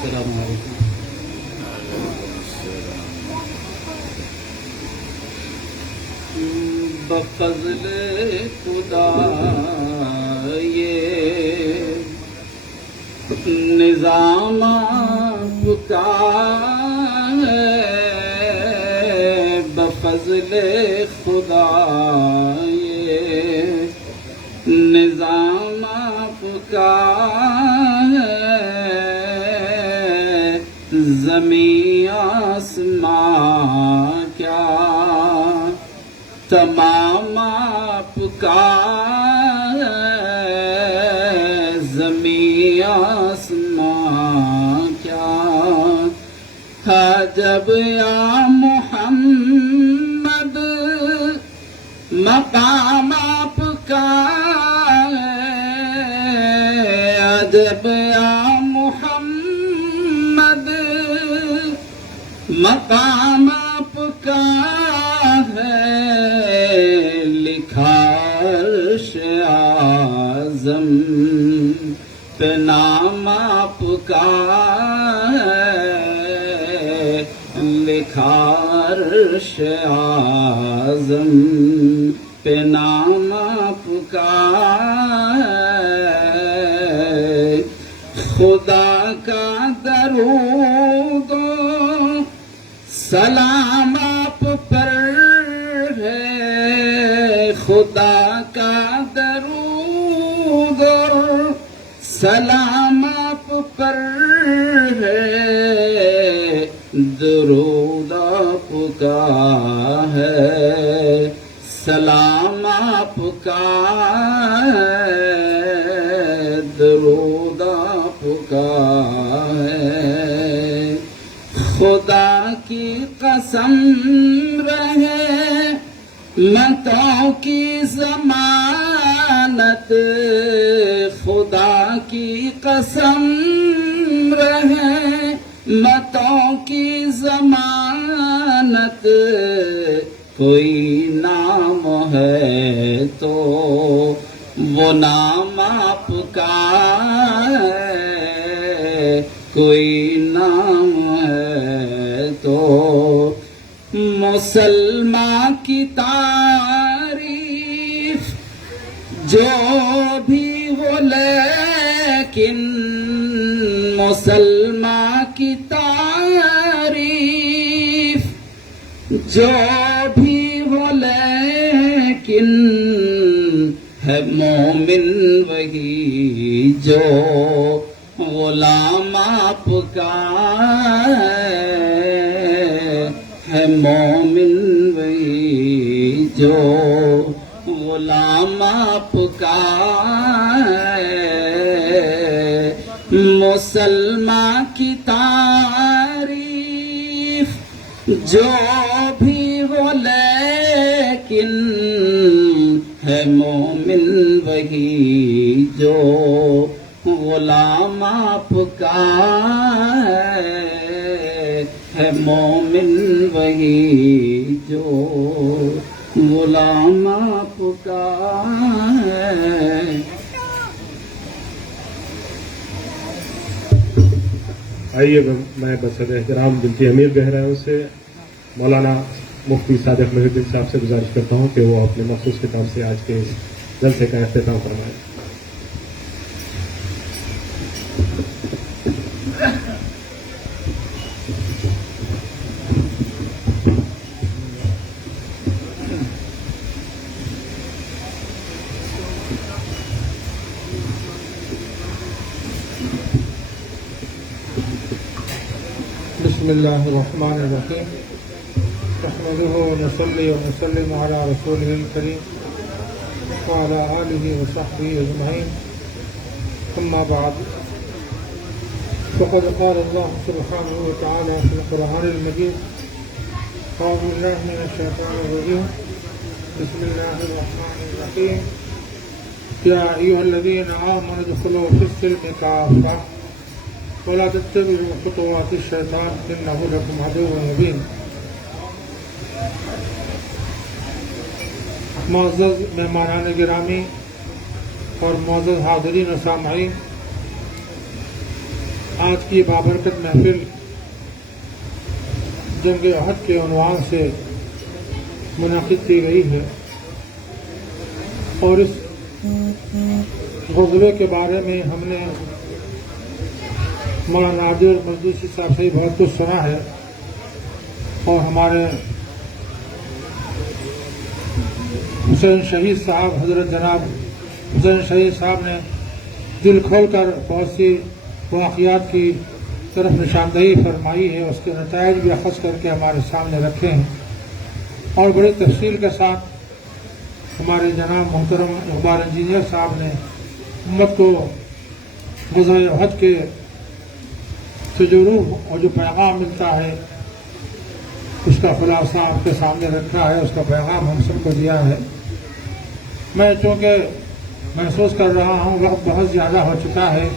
السلام علیکم. بفضل خدا یہ نظام کا ہے، بفضل خدا یہ نظام کا زمین آسمان کیا تمام آپ کا ہے، زمین آسمان کیا جب یا محمد مقام آپ کا ہے، جب یا مقام آپ کا ہے، لکھا عرش اعظم پہ نام آپ کا ہے، لکھا عرش اعظم پہ نام آپ کا ہے. خدا کا درود سلام آپ پر ہے، خدا کا درود سلام آپ پر ہے، درود آپ کا ہے، سلام آپ کا ہے، درود آپ کا ہے. خدا کی قسم رہے متوں کی ضمانت، خدا کی قسم رہے متوں کی ضمانت. کوئی نام ہے تو وہ نام آپ کا ہے، کوئی نام ہے تو مسلمان کی تعریف جو بھی ہو لیکن مسلمان کی تعریف، جو بھی ہو لیکن ہے مومن وہی جو غلام آپ کا ہے، مومن وہی جو غلام آپ کا ہے، مسلمان کی تعریف جو بھی ہو لیکن ہے مومن وہی جو غلام آپ کا ہے، مومن وہی جو غلام آپ کا ہے۔ آئیے میں بصدر احترام بنت امیر گہرائیوں سے مولانا مفتی صادق محی الدین صاحب سے گزارش کرتا ہوں کہ وہ اپنے مخصوص کتاب سے آج کے جلسے کا اختتام فرمائیں۔ بسم اللہ الرحمن الرحیم، نحمده ونصلي ونسلم على رسوله الكريم وعلى آله وصحبه أجمعين، أما بعد، فقد قال الله سبحانه وتعالى في القرآن المجيد: أعوذ بالله من الشيطان الرجيم، بسم الله الرحمن الرحيم، يا أيها الذين آمنوا ادخلوا في السلم كافة ولا تتبعوا خطوات الشيطان إنه لكم عدو مبين۔ معزز مہمانان گرامی اور معزز حاضرین و سامعین، آج کی بابرکت محفل جنگ احد کے عنوان سے منعقد کی گئی ہے، اور اس غزوے کے بارے میں ہم نے مولانا نادر مجلسی صاحب سے بہت کچھ سنا ہے، اور ہمارے حسین شہید صاحب، حضرت جناب حسین شہید صاحب نے دل کھول کر بہت سی واقعات کی طرف نشاندہی فرمائی ہے، اس کے نتائج بھی اخذ کر کے ہمارے سامنے رکھے ہیں، اور بڑی تفصیل کے ساتھ ہمارے جناب محترم اقبال انجینئر صاحب نے امت کو غزوہ احد کے سے جو روح اور جو پیغام ملتا ہے اس کا خلاصہ آپ کے سامنے رکھا ہے، اس کا پیغام ہم سب کو دیا ہے۔ میں چونکہ محسوس کر رہا ہوں وقت بہت زیادہ ہو چکا ہے،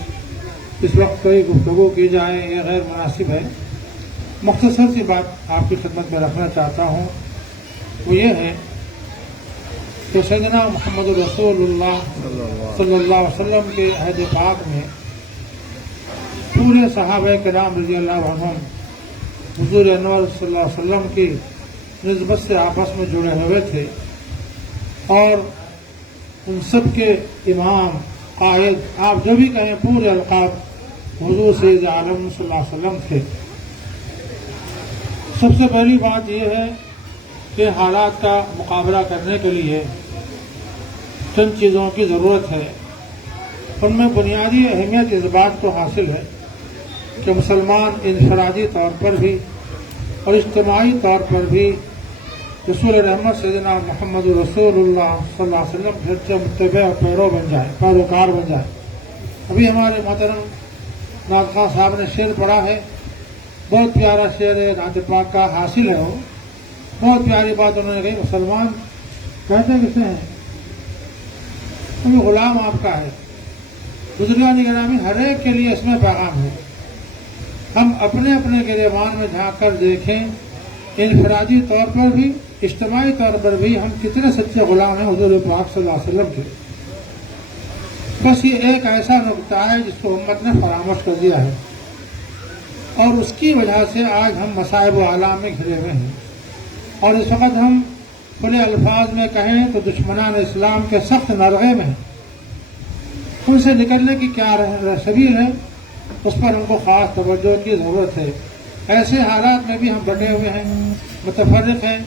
اس وقت کوئی گفتگو کی جائے یہ غیر مناسب ہے۔ مختصر سی بات آپ کی خدمت میں رکھنا چاہتا ہوں، وہ یہ ہے کہ سیدنا محمد رسول اللہ صلی اللہ علیہ وسلم کے عہد پاک میں پورے صحابہ کرام رضی اللہ عنہم حضور انور صلی اللہ علیہ وسلم کی نسبت سے آپس میں جڑے ہوئے تھے، اور ان سب کے امام قائد آپ جو بھی کہیں پورے القاب حضور سید عالم صلی اللہ علیہ وسلم تھے۔ سب سے پہلی بات یہ ہے کہ حالات کا مقابلہ کرنے کے لیے چند چیزوں کی ضرورت ہے، ان میں بنیادی اہمیت اس بات کو حاصل ہے کہ مسلمان انفرادی طور پر بھی اور اجتماعی طور پر بھی رسول رحمت سیدنا محمد رسول اللہ صلی اللہ علیہ وسلم کے متبع اور پیروکار بن جائے۔ ابھی ہمارے محترم نعت خواں صاحب نے شعر پڑھا ہے، بہت پیارا شعر ہے، نعت پاک کا حاصل ہے، وہ بہت پیاری بات انہوں نے کہی۔ مسلمان کہتے کسے ہیں؟ غلام آپ کا ہے۔ بزرگان گرامی، ہر ایک کے لیے اس میں پیغام ہے۔ ہم اپنے اپنے گریبان میں جھانک کر دیکھیں، انفرادی طور پر بھی اجتماعی طور پر بھی ہم کتنے سچے غلام ہیں حضور پاک صلی اللہ علیہ وسلم کے۔ بس یہ ایک ایسا نقطہ ہے جس کو امت نے فراموش کر دیا ہے، اور اس کی وجہ سے آج ہم مصائب و آلام میں گھرے ہوئے ہیں، اور اس وقت ہم کھلے الفاظ میں کہیں تو دشمنان اسلام کے سخت نرغے میں ہیں. ان سے نکلنے کی کیا سبیل ہے، اس پر ہم کو خاص توجہ کی ضرورت ہے. ایسے حالات میں بھی ہم ڈٹے ہوئے ہیں، متفرق ہیں،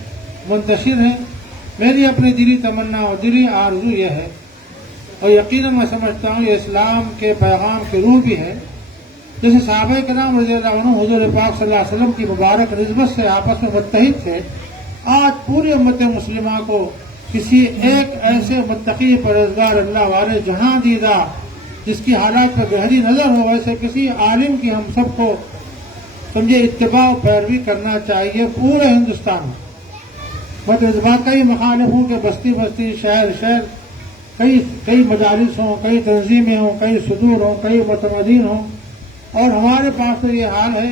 منتشر ہیں. میری اپنی دلی تمنا اور دلی آرزو یہ ہے، اور یقیناً میں سمجھتا ہوں یہ اسلام کے پیغام کی روح بھی ہے. جیسے صحابہ کرام رضی اللہ عنہ حضور پاک صلی اللہ علیہ وسلم کی مبارک نسبت سے آپس میں متحد تھے، آج پوری امت مسلمہ کو کسی ایک ایسے متقی پرہیزگار اللہ والے جہاں دیدہ جس کی حالات پر گہری نظر ہو، ویسے کسی عالم کی ہم سب کو سمجھے اتباع و پیروی کرنا چاہیے پورے ہندوستان میں. میں تو اس بات کا ہی مخالف ہوں کہ بستی بستی، شہر شہر کئی مجالس ہوں، کئی تنظیمیں ہوں، کئی صدور ہوں، کئی متمدین ہوں، اور ہمارے پاس تو یہ حال ہے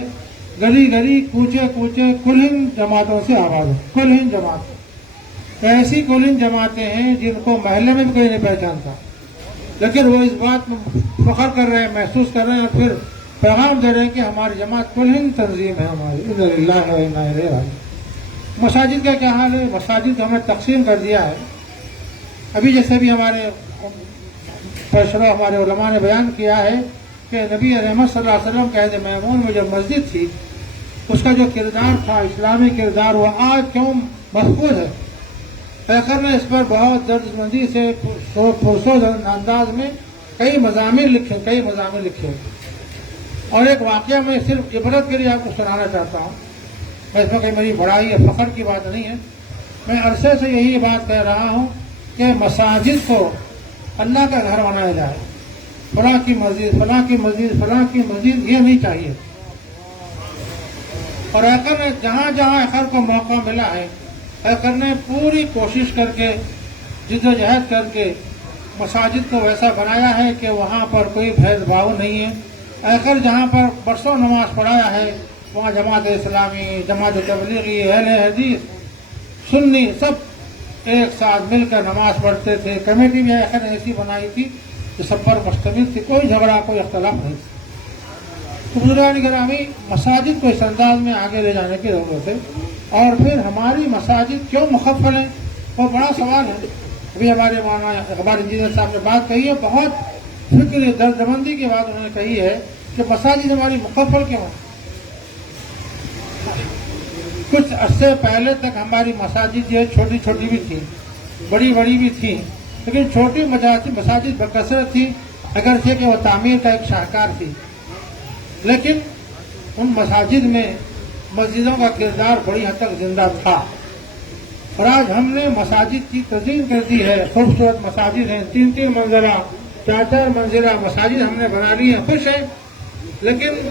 گلی گلی کوچے کوچے کلہن جماعتوں سے آباد ہے. کلہن جماعت، ایسی کلہن جماعتیں ہیں جن کو محلے میں بھی کوئی نہیں پہچانتا، لیکن وہ اس بات میں فخر کر رہے ہیں، محسوس کر رہے ہیں، اور پھر پیغام دے رہے ہیں کہ ہماری جماعت کلہن تنظیم ہے ہماری. انا للہ و انا الیہ راجعون. مساجد کا کیا حال ہے؟ مساجد کو ہم نے تقسیم کر دیا ہے. ابھی جیسے بھی ہمارے فیصلہ ہمارے علماء نے بیان کیا ہے کہ نبی رحمت صلی اللہ علیہ وسلم کے عہد میمون میں جو مسجد تھی، اس کا جو کردار تھا، اسلامی کردار، وہ آج کیوں محفوظ ہے. فیخر نے اس پر بہت درد مندی سے پرسوز انداز میں کئی مضامین لکھے. اور ایک واقعہ میں صرف عبرت کے لیے آپ کو سنانا چاہتا ہوں. اس میں کہ میری بڑائی یا فخر کی بات نہیں ہے، میں عرصے سے یہی بات کہہ رہا ہوں کہ مساجد کو اللہ کا گھر بنایا جائے. فلاں کی مسجد، فلاں کی مسجد، فلاں کی مسجد، یہ نہیں چاہیے. اور ایکر نے جہاں جہاں ایکر کو موقع ملا ہے، ایکر نے پوری کوشش کر کے، جدوجہد کر کے مساجد کو ویسا بنایا ہے کہ وہاں پر کوئی بھید بھاؤ نہیں ہے. ایکر جہاں پر برسوں نماز پڑھایا ہے، وہاں جماعت اسلامی، جماعت تبلیغی، اہل حدیث، سنی سب ایک ساتھ مل کر نماز پڑھتے تھے. کمیٹی بھی ایکر نے ایسی بنائی تھی جو سب پر مشتمل تھی، کوئی جھگڑا، کوئی اختلاف نہیں. بزرگان گرامی، مساجد کو اس انداز میں آگے لے جانے کی ضرورت ہے. اور پھر ہماری مساجد کیوں مخفل ہیں، وہ بڑا سوال ہے. ابھی ہمارے مولانا اقبال انجینئر صاحب نے بات کہی ہے، بہت فکر دردمندی کی بات انہوں نے کہی ہے کہ مساجد ہماری مخفل کیوں ہیں. کچھ عرصے پہلے تک ہماری مساجد جو ہے چھوٹی چھوٹی بھی تھی، بڑی بڑی بھی تھی، لیکن چھوٹی مساجد بکثرت تھی، اگرچہ کہ وہ تعمیر کا ایک شاہکار تھی. لیکن ان مساجد میں مسجدوں کا کردار بڑی حد تک زندہ تھا. اور آج ہم نے مساجد کی تزئین کر دی ہے. خوبصورت مساجد ہیں، 3 منزلہ، 4 منزلہ مساجد ہم نے بنا لی ہیں، خوش ہیں. لیکن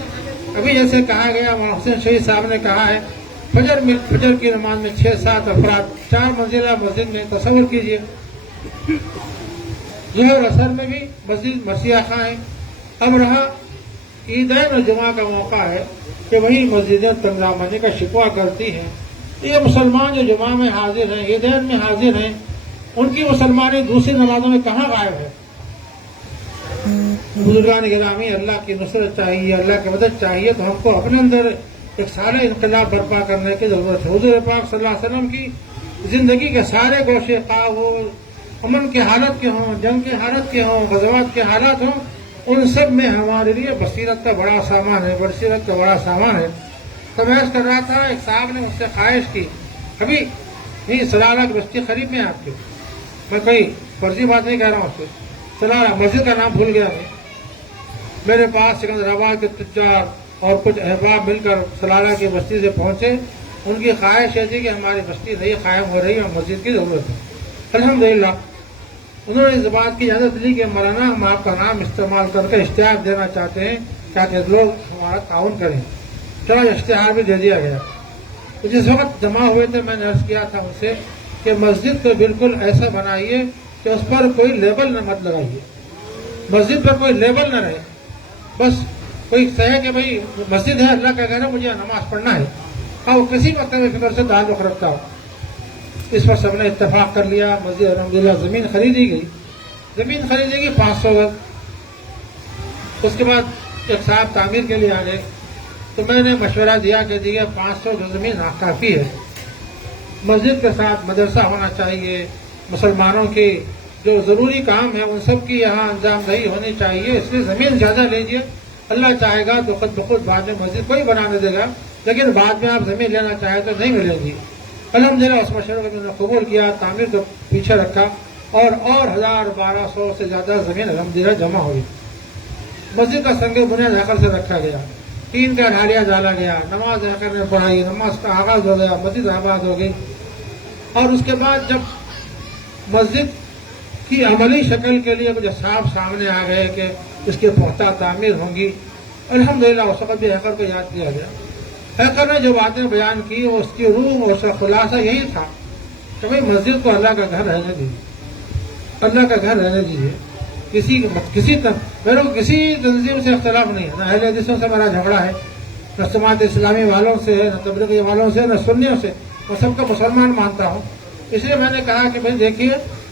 ابھی جیسے کہا گیا، مولانا حسین شہید صاحب نے کہا ہے، فجر کی نماز میں 6-7 افراد 4 منزلہ مسجد میں. تصور کیجئے. ظہر اثر میں بھی مسجد مرثیہ خواہ ہیں. اب رہا عیدین اور جمعہ کا موقع ہے کہ وہی مسجدیں تنظامانی کا شکوہ کرتی ہیں. یہ مسلمان جو جمعہ میں حاضر ہیں، عیدین میں حاضر ہیں، ان کی مسلمانی دوسری نمازوں میں کہاں غائب ہے؟ بزرگان گرامی، اللہ کی نصرت چاہیے، اللہ کی مدد چاہیے، تو ہم کو اپنے اندر ایک سارا انقلاب برپا کرنے کی ضرورت ہے. حضور پاک صلی اللہ علیہ وسلم کی زندگی کے سارے گوشے، خواہ وہ امن کی حالت کے ہوں، جنگ کی حالت کے ہوں، غزوات کے حالات ہوں، ان سب میں ہمارے لیے بصیرت کا بڑا سامان ہے، بصیرت کا بڑا سامان ہے. تو میں کر رہا تھا، ایک صاحب نے مجھ سے خواہش کی، ابھی نہیں سلالہ کی بستی قریب میں آپ کے، میں کوئی فرضی بات نہیں کہہ رہا ہوں اس سے، سلالہ مسجد کا نام بھول گیا میں. میرے پاس سکندرآباد کے تجار اور کچھ احباب مل کر سلالہ کی بستی سے پہنچے. ان کی خواہش یہ تھی کہ ہماری بستی نئی قائم ہو رہی ہے اور مسجد کی ضرورت ہے. الحمدللہ انہوں نے اس بات کی اجازت لی کہ مولانا ہم آپ کا نام استعمال کر کے اشتہار دینا چاہتے ہیں تاکہ لوگ ہمارا تعاون کریں. چلو اشتہار بھی دے دیا گیا. تو جس وقت جمع ہوئے تھے میں نے عرض کیا تھا ان سے کہ مسجد کو بالکل ایسا بنائیے کہ اس پر کوئی لیبل نہ مت لگائیے. مسجد پر کوئی لیبل نہ رہے، بس کوئی کہے کہ بھائی مسجد ہے، اللہ کا گھر ہے، مجھے نماز پڑھنا ہے، ہاں وہ کسی مکتب فکر سے تعلق رکھتا ہو. اس پر سب نے اتفاق کر لیا. مسجد الحمدللہ زمین خریدی گئی. زمین خریدی گئی 500 گز. اس کے بعد ایک صاحب تعمیر کے لیے آ گئے تو میں نے مشورہ دیا کہ دیگه 500 گز زمین کافی ہے. مسجد کے ساتھ مدرسہ ہونا چاہیے، مسلمانوں کی جو ضروری کام ہے ان سب کی یہاں انجام دہی ہونی چاہیے، اس لیے زمین زیادہ لیجیے، اللہ چاہے گا تو خود بخود بعد میں مسجد کوئی بنانے دے گا، لیکن بعد میں آپ زمین لینا چاہیں تو نہیں ملے گی۔ الحمدللہ اس مشورے کو انہوں نے قبول کیا، تعمیر کو پیچھے رکھا اور 1200 سے زیادہ زمین الحمدللہ جمع ہوئی۔ مسجد کا سنگ بنیاد حقل سے رکھا گیا، 3 کا ڈھالیاں ڈالا گیا، نماز حقل نے پڑھائی، نماز کا آغاز ہو گیا، مسجد آباد ہو گئی۔ اور اس کے بعد جب مسجد کی عملی شکل کے لیے کچھ صاحب سامنے آ گئے کہ اس کی پختہ تعمیر ہوں گی، الحمدللہ اس وقت بھی حقل کو یاد کیا گیا۔ حقل نے جو باتیں بیان کی اس کی روح اور اس کا خلاصہ یہی تھا کہ بھائی مسجد کو اللہ کا گھر رہنے دیجیے، اللہ کا گھر رہنے دیجیے، میرے کو کسی تنظیم سے اختلاف نہیں ہے، نہ اہل حدیثوں سے میرا جھگڑا ہے، نہ جماعت اسلامی والوں سے ہے، نہ تبلیغی والوں سے، نہ سنیوں سے، میں سب کو مسلمان مانتا ہوں۔ اس لیے میں نے کہا کہ بھائی دیکھیے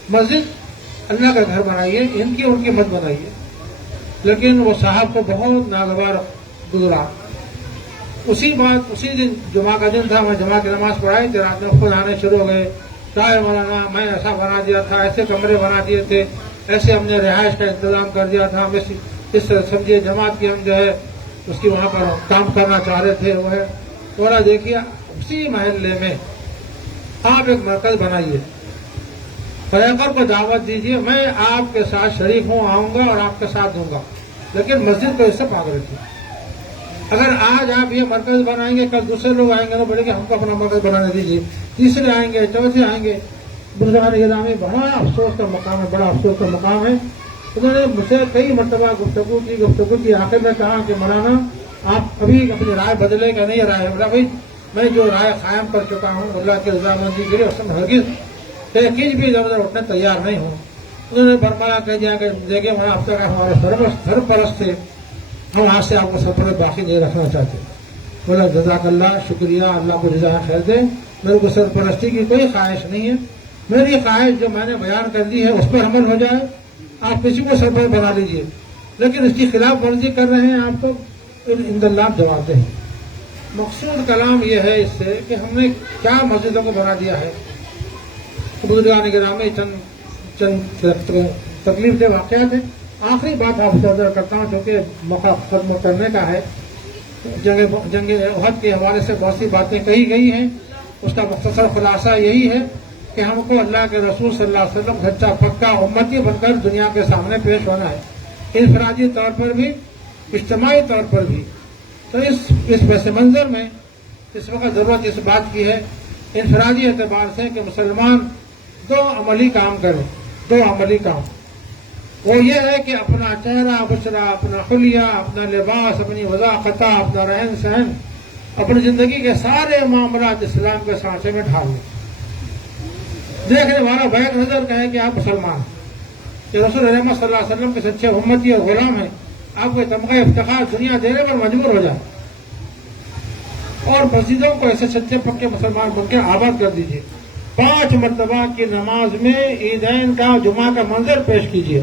مسجد اللہ کا گھر بنائیے، ان کی مت بنائیے۔ لیکن وہ صاحب کو بہت ناگوار گزرا۔ اسی دن جمعہ کا دن تھا، میں جمعہ کی نماز پڑھائی تھی، رات میں خود آنے شروع ہو گئے، چائے مولانا میں ایسا بنا دیا تھا، ایسے کمرے بنا دیے تھے، ایسے ہم نے رہائش کا انتظام کر دیا تھا، ہم اس سمجھیے جماعت کی ہم جو ہے اس کی وہاں پر کام کرنا چاہ رہے تھے، وہ ہے تھوڑا دیکھیے اسی محلے میں آپ ایک مرکز بنائیے، پیغمبر کو دعوت دیجیے، میں آپ کے ساتھ شریک ہوں، آؤں گا اور آپ کے ساتھ دوں گا، لیکن مسجد کو اس سے پاک رکھیے۔ اگر آج آپ یہ مرکز بنائیں گے، کل دوسرے لوگ آئیں گے تو بولے کہ ہم کو اپنا مرکز بنانے دیجیے، تیسرے آئیں گے، چوتھے آئیں گے۔ بزرگان گرامی بڑا افسوس کا مقام ہے، بڑا افسوس کا مقام ہے۔ انہوں نے مجھ سے کئی مرتبہ گفتگو کی آخر میں کہا کہ مولانا آپ ابھی اپنی رائے بدلے گا نہیں؟ رائے بولا بھائی میں جو رائے قائم کر چکا ہوں اللہ کی رضامندی کے لیے اس میں ہرگز ایک بھی ادھر ادھر اٹھنے تیار نہیں ہوں۔ انہوں نے برقرار کہہ دیا کہ دیکھیں مولانا اب تک ہمارے سرپرست تھے، ہم آج سے آپ کو سرپرست باقی نہیں رکھنا چاہتے۔ بولا جزاک اللہ، شکریہ، اللہ کو جزائے خیر دے، میرے کو سرپرستی کی کوئی خواہش نہیں ہے، میری خواہش جو میں نے بیان کر دی ہے اس پر عمل ہو جائے، آپ کسی کو سرپرست بنا لیجیے، لیکن اس کی خلاف ورزی کر رہے ہیں آپ کو عند اللہ جواب دیں۔ مقصود کلام یہ ہے اس سے کہ ہم نے کیا مسجدوں کو بنا دیا ہے۔ بزرگان گرامی چند تکلیف دہ واقعات ہیں۔ آخری بات آپ سے عرض کرتا ہوں چونکہ موقع ختم کرنے کا ہے۔ جنگ احد کے حوالے سے بہت سی باتیں کہی گئی ہیں، اس کا مختصر خلاصہ یہی ہے کہ ہم کو اللہ کے رسول صلی اللہ علیہ وسلم سچا پکا امتی بن کر دنیا کے سامنے پیش ہونا ہے، انفرادی طور پر بھی، اجتماعی طور پر بھی۔ تو اس پس منظر میں اس وقت ضرورت اس بات کی ہے انفرادی اعتبار سے کہ مسلمان 2 عملی کام کریں، 2 عملی کام۔ وہ یہ ہے کہ اپنا چہرہ بشرہ، اپنا حلیہ، اپنا لباس، اپنی وضاحت، اپنا رہن سہن، اپنی زندگی کے سارے معاملات اسلام کے سانچے میں ڈھال لیں۔ دیکھنے والا بیک نظر کہے کہ آپ مسلمان ہیں، کہ رسول اللہ صلی اللہ علیہ وسلم کے سچے امتی اور غلام ہیں، آپ کو تمغہ افتخار دنیا دینے پر مجبور ہو جائے، اور مسجدوں کو ایسے سچے پکے مسلمان بن کے آباد کر دیجیے۔ 5 مرتبہ کی نماز میں عیدین کا جمعہ کا منظر پیش کیجیے،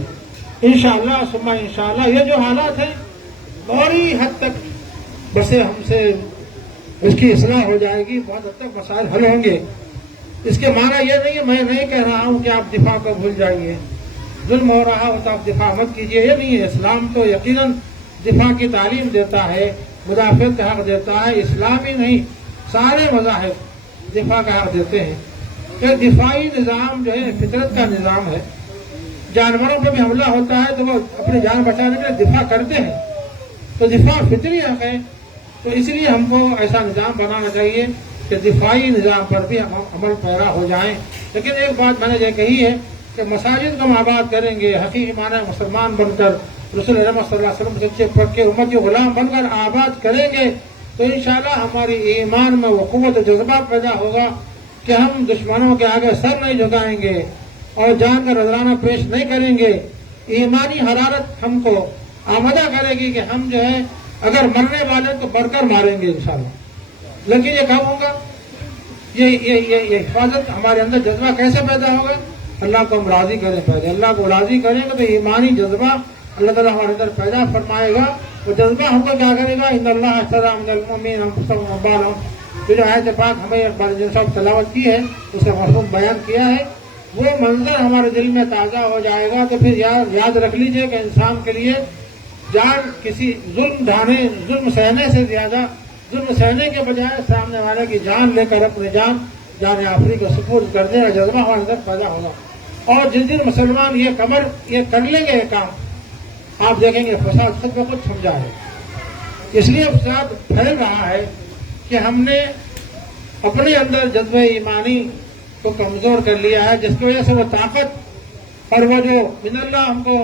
انشاءاللہ ثم انشاءاللہ یہ جو حالات ہیں بڑی حد تک بسے ہم سے اس کی اصلاح ہو جائے گی، بہت حد تک مسائل حل ہوں گے۔ اس کے معنی یہ نہیں ہے، میں نہیں کہہ رہا ہوں کہ آپ دفاع کو بھول جائیے، ظلم ہو رہا ہو تو آپ دفاع مت کیجیے، یہ نہیں ہے۔ اسلام تو یقیناً دفاع کی تعلیم دیتا ہے، مدافعت کا حق دیتا ہے، اسلام ہی نہیں سارے مذاہب دفاع کا حق دیتے ہیں۔ کہ دفاعی نظام جو ہے فطرت کا نظام ہے، جانوروں پہ بھی حملہ ہوتا ہے تو وہ اپنی جان بچانے کے لیے دفاع کرتے ہیں، تو دفاع فطری حق ہے۔ تو اس لیے ہم کو ایسا نظام بنانا چاہیے کہ دفاعی نظام پر بھی ہم عمل پیرا ہو جائیں۔ لیکن ایک بات میں نے یہ کہی ہے کہ مساجد کو ہم آباد کریں گے، حقیقی معنی مسلمان بن کر، رسول اللہ صلی اللہ علیہ وسلم سچے پکے امتی غلام بن کر آباد کریں گے تو انشاءاللہ ہماری ایمان میں وہ قوت و جذبہ پیدا ہوگا کہ ہم دشمنوں کے آگے سر نہیں جھکائیں گے اور جان کا نذرانہ پیش نہیں کریں گے۔ ایمانی حرارت ہم کو آمادہ کرے گی کہ ہم جو ہے اگر مرنے والے تو بڑھ کر ماریں گے انشاءاللہ۔ لیکن یہ کب ہوگا؟ یہ حفاظت ہمارے اندر جذبہ کیسے پیدا ہوگا؟ اللہ کو ہم راضی کریں، پہلے اللہ کو راضی کریں گے تو ایمانی جذبہ اللہ تعالیٰ ہمارے اندر پیدا فرمائے گا۔ وہ جذبہ ہم کو کیا کرے گا؟ ان اللہ اشتری من المؤمنین انفسهم واموالهم جو آیت پاک ہمیں اقبال جن صاحب تلاوت کی ہے اس کا مفہوم بیان کیا ہے، وہ منظر ہمارے دل میں تازہ ہو جائے گا تو پھر یاد رکھ لیجئے کہ انسان کے لیے جان کسی ظلم سہنے سے زیادہ، ظلم سہنے کے بجائے سامنے والے کی جان لے کر اپنی جان آفری کو سپرد کرنے کا جذبہ ہمارے اندر پیدا ہوگا. اور جس دن مسلمان یہ کر لیں گے یہ کام، آپ دیکھیں گے فساد خود بخود سمجھا ہے. اس لیے فساد پھیل رہا ہے کہ ہم نے اپنے اندر جذبہ ایمانی کو کمزور کر لیا ہے، جس کی وجہ سے وہ طاقت اور وہ جو من اللہ ہم کو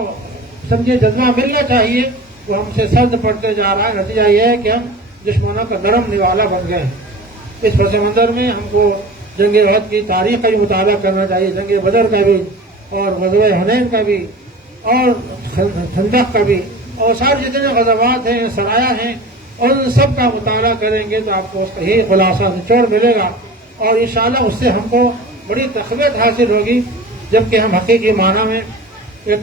سمجھے جذبہ ملنا چاہیے وہ ہم سے سرد پڑتے جا رہا ہے. نتیجہ یہ ہے کہ ہم دشمنوں کا نرم نوالا بن گئے ہیں. اس پس منظر میں ہم کو جنگ احد کی تاریخ کا بھی مطالعہ کرنا چاہیے، جنگ بدر کا بھی اور غزوہ حنین کا بھی اور خندق کا بھی اور سارے جتنے غزوات ہیں، سرایہ ہیں، اور ان سب کا مطالعہ کریں گے تو آپ کو اس کا ہی خلاصہ نچوڑ ملے گا. اور انشاءاللہ اس سے ہم کو بڑی تقویت حاصل ہوگی، جبکہ ہم حقیقی معنی میں ایک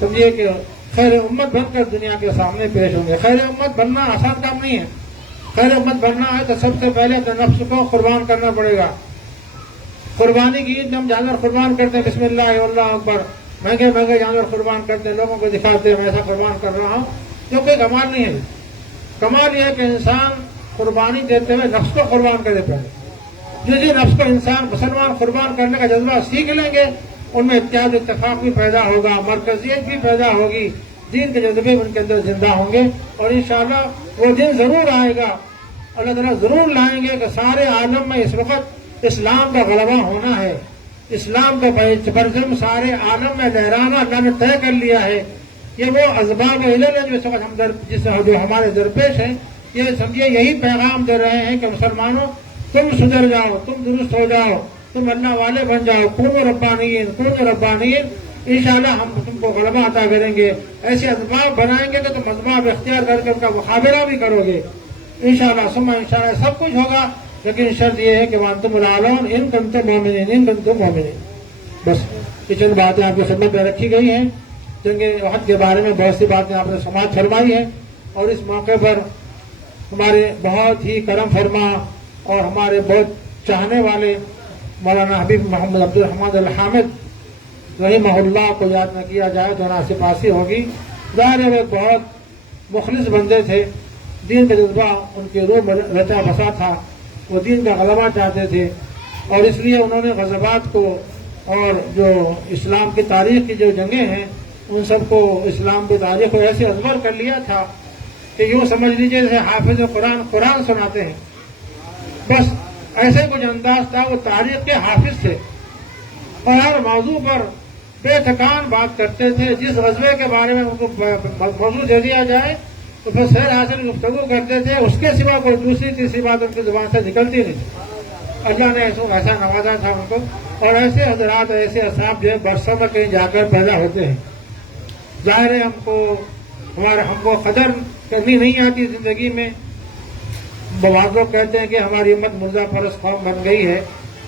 سمجھیے کہ خیر امت بن کر دنیا کے سامنے پیش ہوں گے. خیر امت بننا آسان کام نہیں ہے. خیر امت بننا ہے تو سب سے پہلے تو نفس کو قربان کرنا پڑے گا. قربانی کی عید میں ہم جانور قربان کرتے ہیں، بسم اللہ واللہ اکبر، مہنگے مہنگے جانور قربان کرتے ہیں، لوگوں کو دکھاتے ہیں میں ایسا قربان کر رہا ہوں، جو کوئی کمال نہیں ہے. کمال یہ ہے کہ انسان قربانی دیتے ہوئے نفس کو قربان کرے. پہلے جس نفس کو انسان مسلمان قربان کرنے کا جذبہ سیکھ لیں گے، ان میں اتحاد اتفاق بھی پیدا ہوگا، مرکزیت بھی پیدا ہوگی، دین کے جذبے ان کے اندر زندہ ہوں گے. اور انشاءاللہ وہ دن ضرور آئے گا، اللہ تعالیٰ ضرور لائیں گے کہ سارے عالم میں اس وقت اسلام کا غلبہ ہونا ہے. اسلام کا پرچم سارے عالم میں لہرانا اللہ نے طے کر لیا ہے. یہ وہ اسباب علل ہے جو اس وقت جو ہمارے درپیش ہیں. یہ سمجھیے یہی پیغام دے رہے ہیں کہ مسلمانوں تم سدھر جاؤ، تم درست ہو جاؤ، تم اللہ والے بن جاؤ، کونوا ربانیین. انشاءاللہ ہم تم کو غلبہ عطا کریں گے. ایسے اسباب بنائیں گے کہ تم اسباب اختیار کر کے ان کا مقابلہ بھی کرو گے انشاءاللہ. ثم انشاءاللہ سب کچھ ہوگا، لیکن شرط یہ ہے کہ وانتم العالون ان کنتم مومنین. بس یہ چند باتیں آپ کی خدمت میں رکھی گئی ہیں. جنگ احد کے بارے میں بہت سی باتیں آپ نے سماعت فرمائی ہیں، اور اس موقع پر ہمارے بہت ہی کرم فرما اور ہمارے بہت چاہنے والے مولانا حبیب محمد عبد الرحمن الحامد رحمہ اللہ کو یاد نہ کیا جائے تو ناسپاسی ہوگی. ظاہر ہے وہ بہت مخلص بندے تھے، دین کا جذبہ ان کے روح میں رچا بسا تھا، وہ دین کا غلبہ چاہتے تھے، اور اس لیے انہوں نے غزوات کو اور جو اسلام کی تاریخ کی جو جنگیں ہیں ان سب کو، اسلام کی تاریخ کو ایسے ازبر کر لیا تھا کہ یوں سمجھ لیجیے جیسے حافظ قرآن سناتے ہیں. بس ایسے کچھ انداز تھا. وہ تاریخ کے حافظ تھے اور ہر موضوع پر بے تھکان بات کرتے تھے. جس غزوے کے بارے میں ان کو موضوع دے دیا جائے تو پھر سیر حاصل گفتگو کرتے تھے، اس کے سوا کوئی دوسری تیسری بات ان کی زبان سے نکلتی نہیں تھی. اللہ نے ایسا نوازا تھا ان کو. اور ایسے حضرات، ایسے اصحاب جو ہے برسوں میں کہیں جا کر پیدا ہوتے ہیں. ظاہر ہے ہم کو قدر کرنی نہیں آتی زندگی میں. بعض لوگ کہتے ہیں کہ ہماری امت مرزا پرست قوم بن گئی ہے.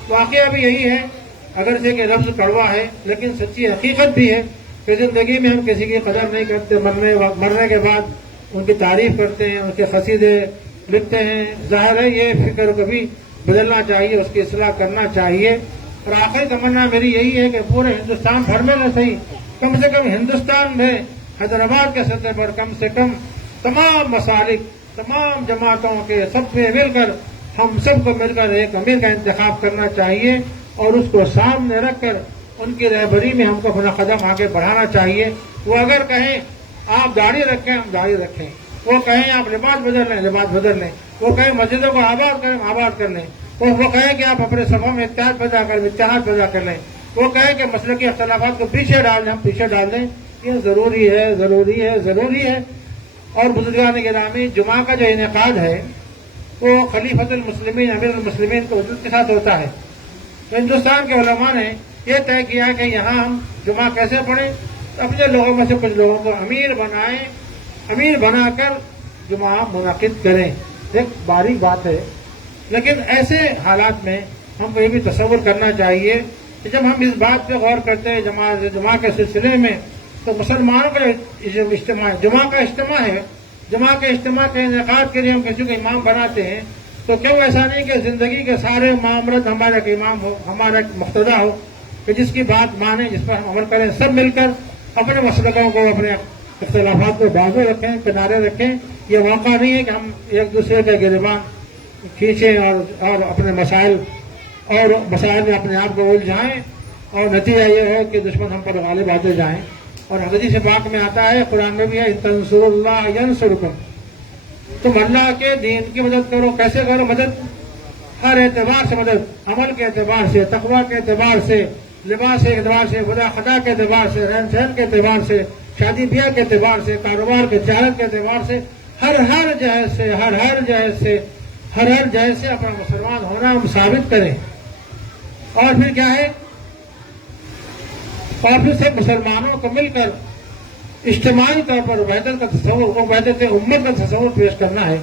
واقعہ بھی یہی ہے، اگرچہ کہ لفظ کڑوا ہے لیکن سچی حقیقت بھی ہے کہ زندگی میں ہم کسی کی قدر نہیں کرتے. مرنے کے بعد ان کی تعریف کرتے ہیں، ان کے قصیدے لکھتے ہیں. ظاہر ہے یہ فکر کبھی بدلنا چاہیے، اس کی اصلاح کرنا چاہیے. اور آخری تمنا میری یہی ہے کہ پورے ہندوستان بھر میں نہ صحیح، کم سے کم ہندوستان میں حیدرآباد کے سطح پر کم سے کم تمام مسالک، تمام جماعتوں کے سب میں مل کر، ہم سب کو مل کر ایک امیر کا انتخاب کرنا چاہیے اور اس کو سامنے رکھ کر ان کی رہبری میں ہم کو اپنا قدم آگے بڑھانا چاہیے. وہ اگر کہیں آپ داڑھی رکھیں ہم داڑھی رکھیں، وہ کہیں آپ لباس بدل لیں لباس بدل لیں، وہ کہیں مسجدوں کو آباد کریں آباد کر لیں، وہ کہیں کہ آپ اپنے صفوں میں اتحاد پیدا کر لیں، وہ کہیں کہ مسلکی اختلافات کو پیچھے ڈال دیں ہم پیچھے ڈال دیں. یہ ضروری ہے. اور بزرگان گرامی، جمعہ کا جو انعقاد ہے وہ خلیفۃ المسلمین امیر المسلمین کو حضرت کے ساتھ ہوتا ہے. ہندوستان کے علماء نے یہ طے کیا کہ یہاں ہم جمعہ کیسے پڑھیں. اپنے لوگوں میں سے کچھ لوگوں کو امیر بنائیں، امیر بنا کر جمعہ منعقد کریں. ایک باریک بات ہے، لیکن ایسے حالات میں ہم کو یہ بھی تصور کرنا چاہیے کہ جب ہم اس بات پہ غور کرتے ہیں جمعہ کے سلسلے میں، تو مسلمانوں کا اجتماع، جمعہ کا اجتماع ہے، جمعہ کے اجتماع کے انعقاد کے لیے ہم کسی کو امام بناتے ہیں تو کیوں ایسا نہیں کہ زندگی کے سارے معاملات ہمارا ایک امام ہو، ہمارا ایک مقتدا ہو کہ جس کی بات مانیں، جس پر ہم عمل کریں، سب مل کر اپنے مسلکوں کو، اپنے اختلافات کو بازو رکھیں، کنارے رکھیں. یہ موقع نہیں ہے کہ ہم ایک دوسرے کے گریبان کھینچیں اور اپنے مسائل میں اپنے آپ کو الجھائیں اور نتیجہ یہ ہو کہ دشمن ہم پر غالب آتے جائیں. اور حدیث پاک میں آتا ہے، قرآن میں بھی ہے، تنصر اللہ ینصرکم، تم اللہ کے دین کی مدد کرو. کیسے کرو مدد؟ ہر اعتبار سے مدد، عمل کے اعتبار سے، تقویٰ کے اعتبار سے، لباس کے اعتبار سے، وضع خدا کے اعتبار سے، رہن سہن کے اعتبار سے، شادی بیاہ کے اعتبار سے، کاروبار کے تجارت کے اعتبار سے، ہر جہت سے اپنا مسلمان ہونا ہم ثابت کریں. اور پھر کیا ہے؟ اور پھر سب مسلمانوں کو مل کر اجتماعی طور پر وحدت کا تصور، وحدت امت کا تصور پیش کرنا ہے.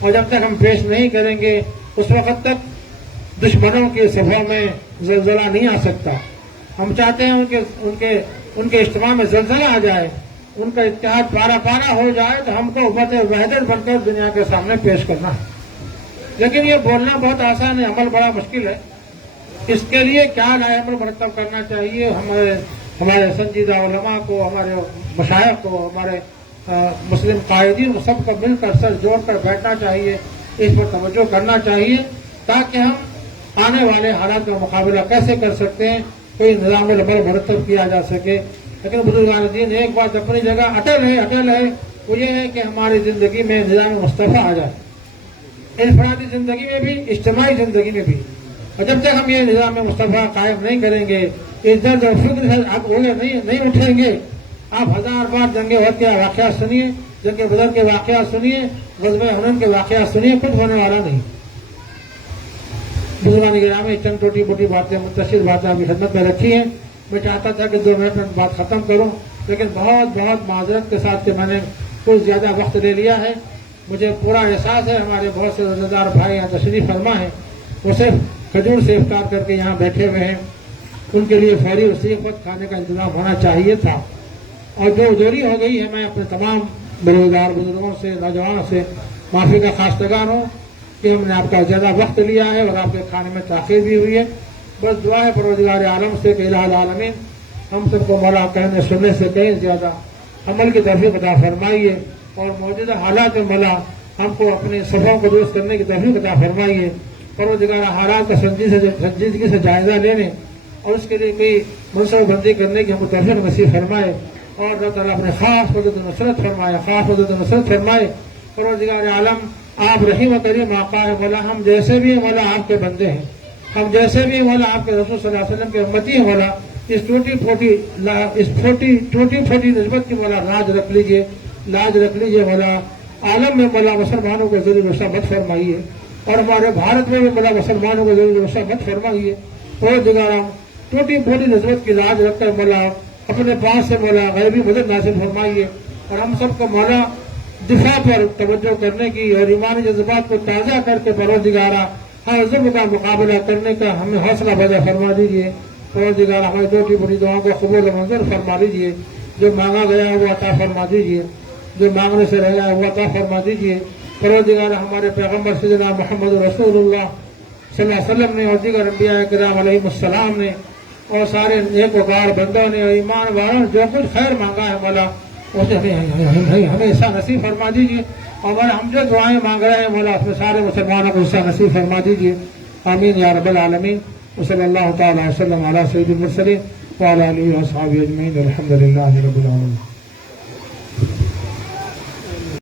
اور جب تک ہم پیش نہیں کریں گے اس وقت تک دشمنوں کے صفوں میں زلزلہ نہیں آ سکتا. ہم چاہتے ہیں ان کے اجتماع میں زلزلہ آ جائے، ان کا اتحاد پارا ہو جائے، تو ہم کو امت وحدت بن کر دنیا کے سامنے پیش کرنا ہے. لیکن یہ بولنا بہت آسان ہے، عمل بڑا مشکل ہے. اس کے لیے کیا لائے عمل مرتب کرنا چاہیے؟ ہمارے سنجیدہ علماء کو، ہمارے مشائخ کو، ہمارے مسلم قائدین کو، سب کو مل کر سر جوڑ کر بیٹھنا چاہیے، اس پر توجہ کرنا چاہیے تاکہ ہم آنے والے حالات کا مقابلہ کیسے کر سکتے ہیں، کوئی نظام عمل مرتب کیا جا سکے. لیکن بزرگان دین ایک بات اپنی جگہ اٹل ہے، وہ یہ ہے کہ ہماری زندگی میں نظام مصطفیٰ آ جائے، انفرادی زندگی میں بھی، اجتماعی زندگی میں بھی. اور جب تک ہم یہ نظام مصطفیٰ قائم نہیں کریں گے، اس درد اور فکر سے آپ نہیں اٹھیں گے. آپ 1000 بار جنگ احد کے واقعات سنیے، جنگ بدر کے واقعات سنیے، غزوہ حنین کے واقعات سنیے، کچھ ہونے والا نہیں. بزرگان گرامی چند چھوٹی موٹی باتیں، منتشر باتیں آپ کی خدمت میں رکھی ہیں. میں چاہتا تھا کہ 2 منٹ میں بات ختم کروں، لیکن بہت معذرت کے ساتھ کہ میں نے کچھ زیادہ وقت لے لیا ہے. مجھے پورا احساس ہے ہمارے بہت سے روزہ دار بھائی یہاں تشریف فرما ہیں، وہ صرف کھجور سے افطار کر کے یہاں بیٹھے ہوئے ہیں. ان کے لیے فوری اور صحیح وقت کھانے کا انتظام ہونا چاہیے تھا. اور جو دوری ہو گئی ہے، میں اپنے تمام بیروزگار بزرگوں سے، نوجوانوں سے معافی کا خواستگار ہوں کہ ہم نے آپ کا زیادہ وقت لیا ہے اور آپ کے کھانے میں تاخیر بھی ہوئی ہے. بس دعا ہے پروردگار عالم سے کہ الہ العالمین ہم سب کو مولا کہنے سننے سے کہیں زیادہ عمل کی توفیق عطا فرمائیے، اور موجودہ حالات میں مولا ہم کو اپنے صفوں کو درست کرنے کی توفیق عطا فرمائیے. پروردگار حالات کا سنجیدگی سے جائزہ لینے اور اس کے لیے کوئی منصوبہ بندی کرنے کی ہم کو توفیق نصیب فرمائے. اور اللہ تعالیٰ اپنے خاص مدد نصرت فرمائے. پروردگار عالم آپ رحیم و کریم آقا ہے مولا، ہم جیسے بھی ہیں مولا آپ کے بندے ہیں، ہم جیسے بھی مولا آپ کے رسول صلی اللہ علیہ وسلم کے امتی ہیں مولا. اس ٹوٹی پھوٹی نسبت کی مولا لاج رکھ لیجیے مولا. عالم میں مولا مسلمانوں کو ضرور رسا مت فرمائیے، اور ہمارے بھارت میں بھی مولا مسلمانوں کو ضرور رسا مت فرمائیے. اور دیگرام ٹوٹی پھوٹی نسبت کی لاج رکھ کر مولا اپنے پاس سے مولا غیبی مدد نازل فرمائیے، اور ہم سب کو مولا دفاع پر توجہ کرنے کی اور ایمانی جذبات کو تازہ کر کے پروردگارا ہر ظلم کا مقابلہ کرنے کا ہمیں حوصلہ پیدا فرما دیجیے. پروردگارا ہماری چھوٹی بڑی دعاؤں کو قبول و منظور فرما دیجیے. جو مانگا گیا ہے وہ عطا فرما دیجیے، جو مانگنے سے رہ گیا ہے وہ عطا فرما دیجیے. پروردگارا ہمارے پیغمبر سیدنا محمد رسول اللہ صلی اللہ علیہ وسلم نے اور دیگر انبیاء کرام علیہ السلام نے اور سارے نیک وقار بندوں نے اور ایمان والوں نے جو کچھ خیر مانگا ہے مولا اسے ہمیں حصہ نصیب فرما دیجیے. اور ہم جو دعائیں مانگ رہے ہیں مولا اس میں سارے مسلمانوں کو حصہ نصیب فرما دیجیے. آمین یا رب العالمین. وصلی اللہ تعالی وسلم علی سید المرسلین وعلی آلہ واصحابہ اجمعین. الحمد للہ رب العالمین.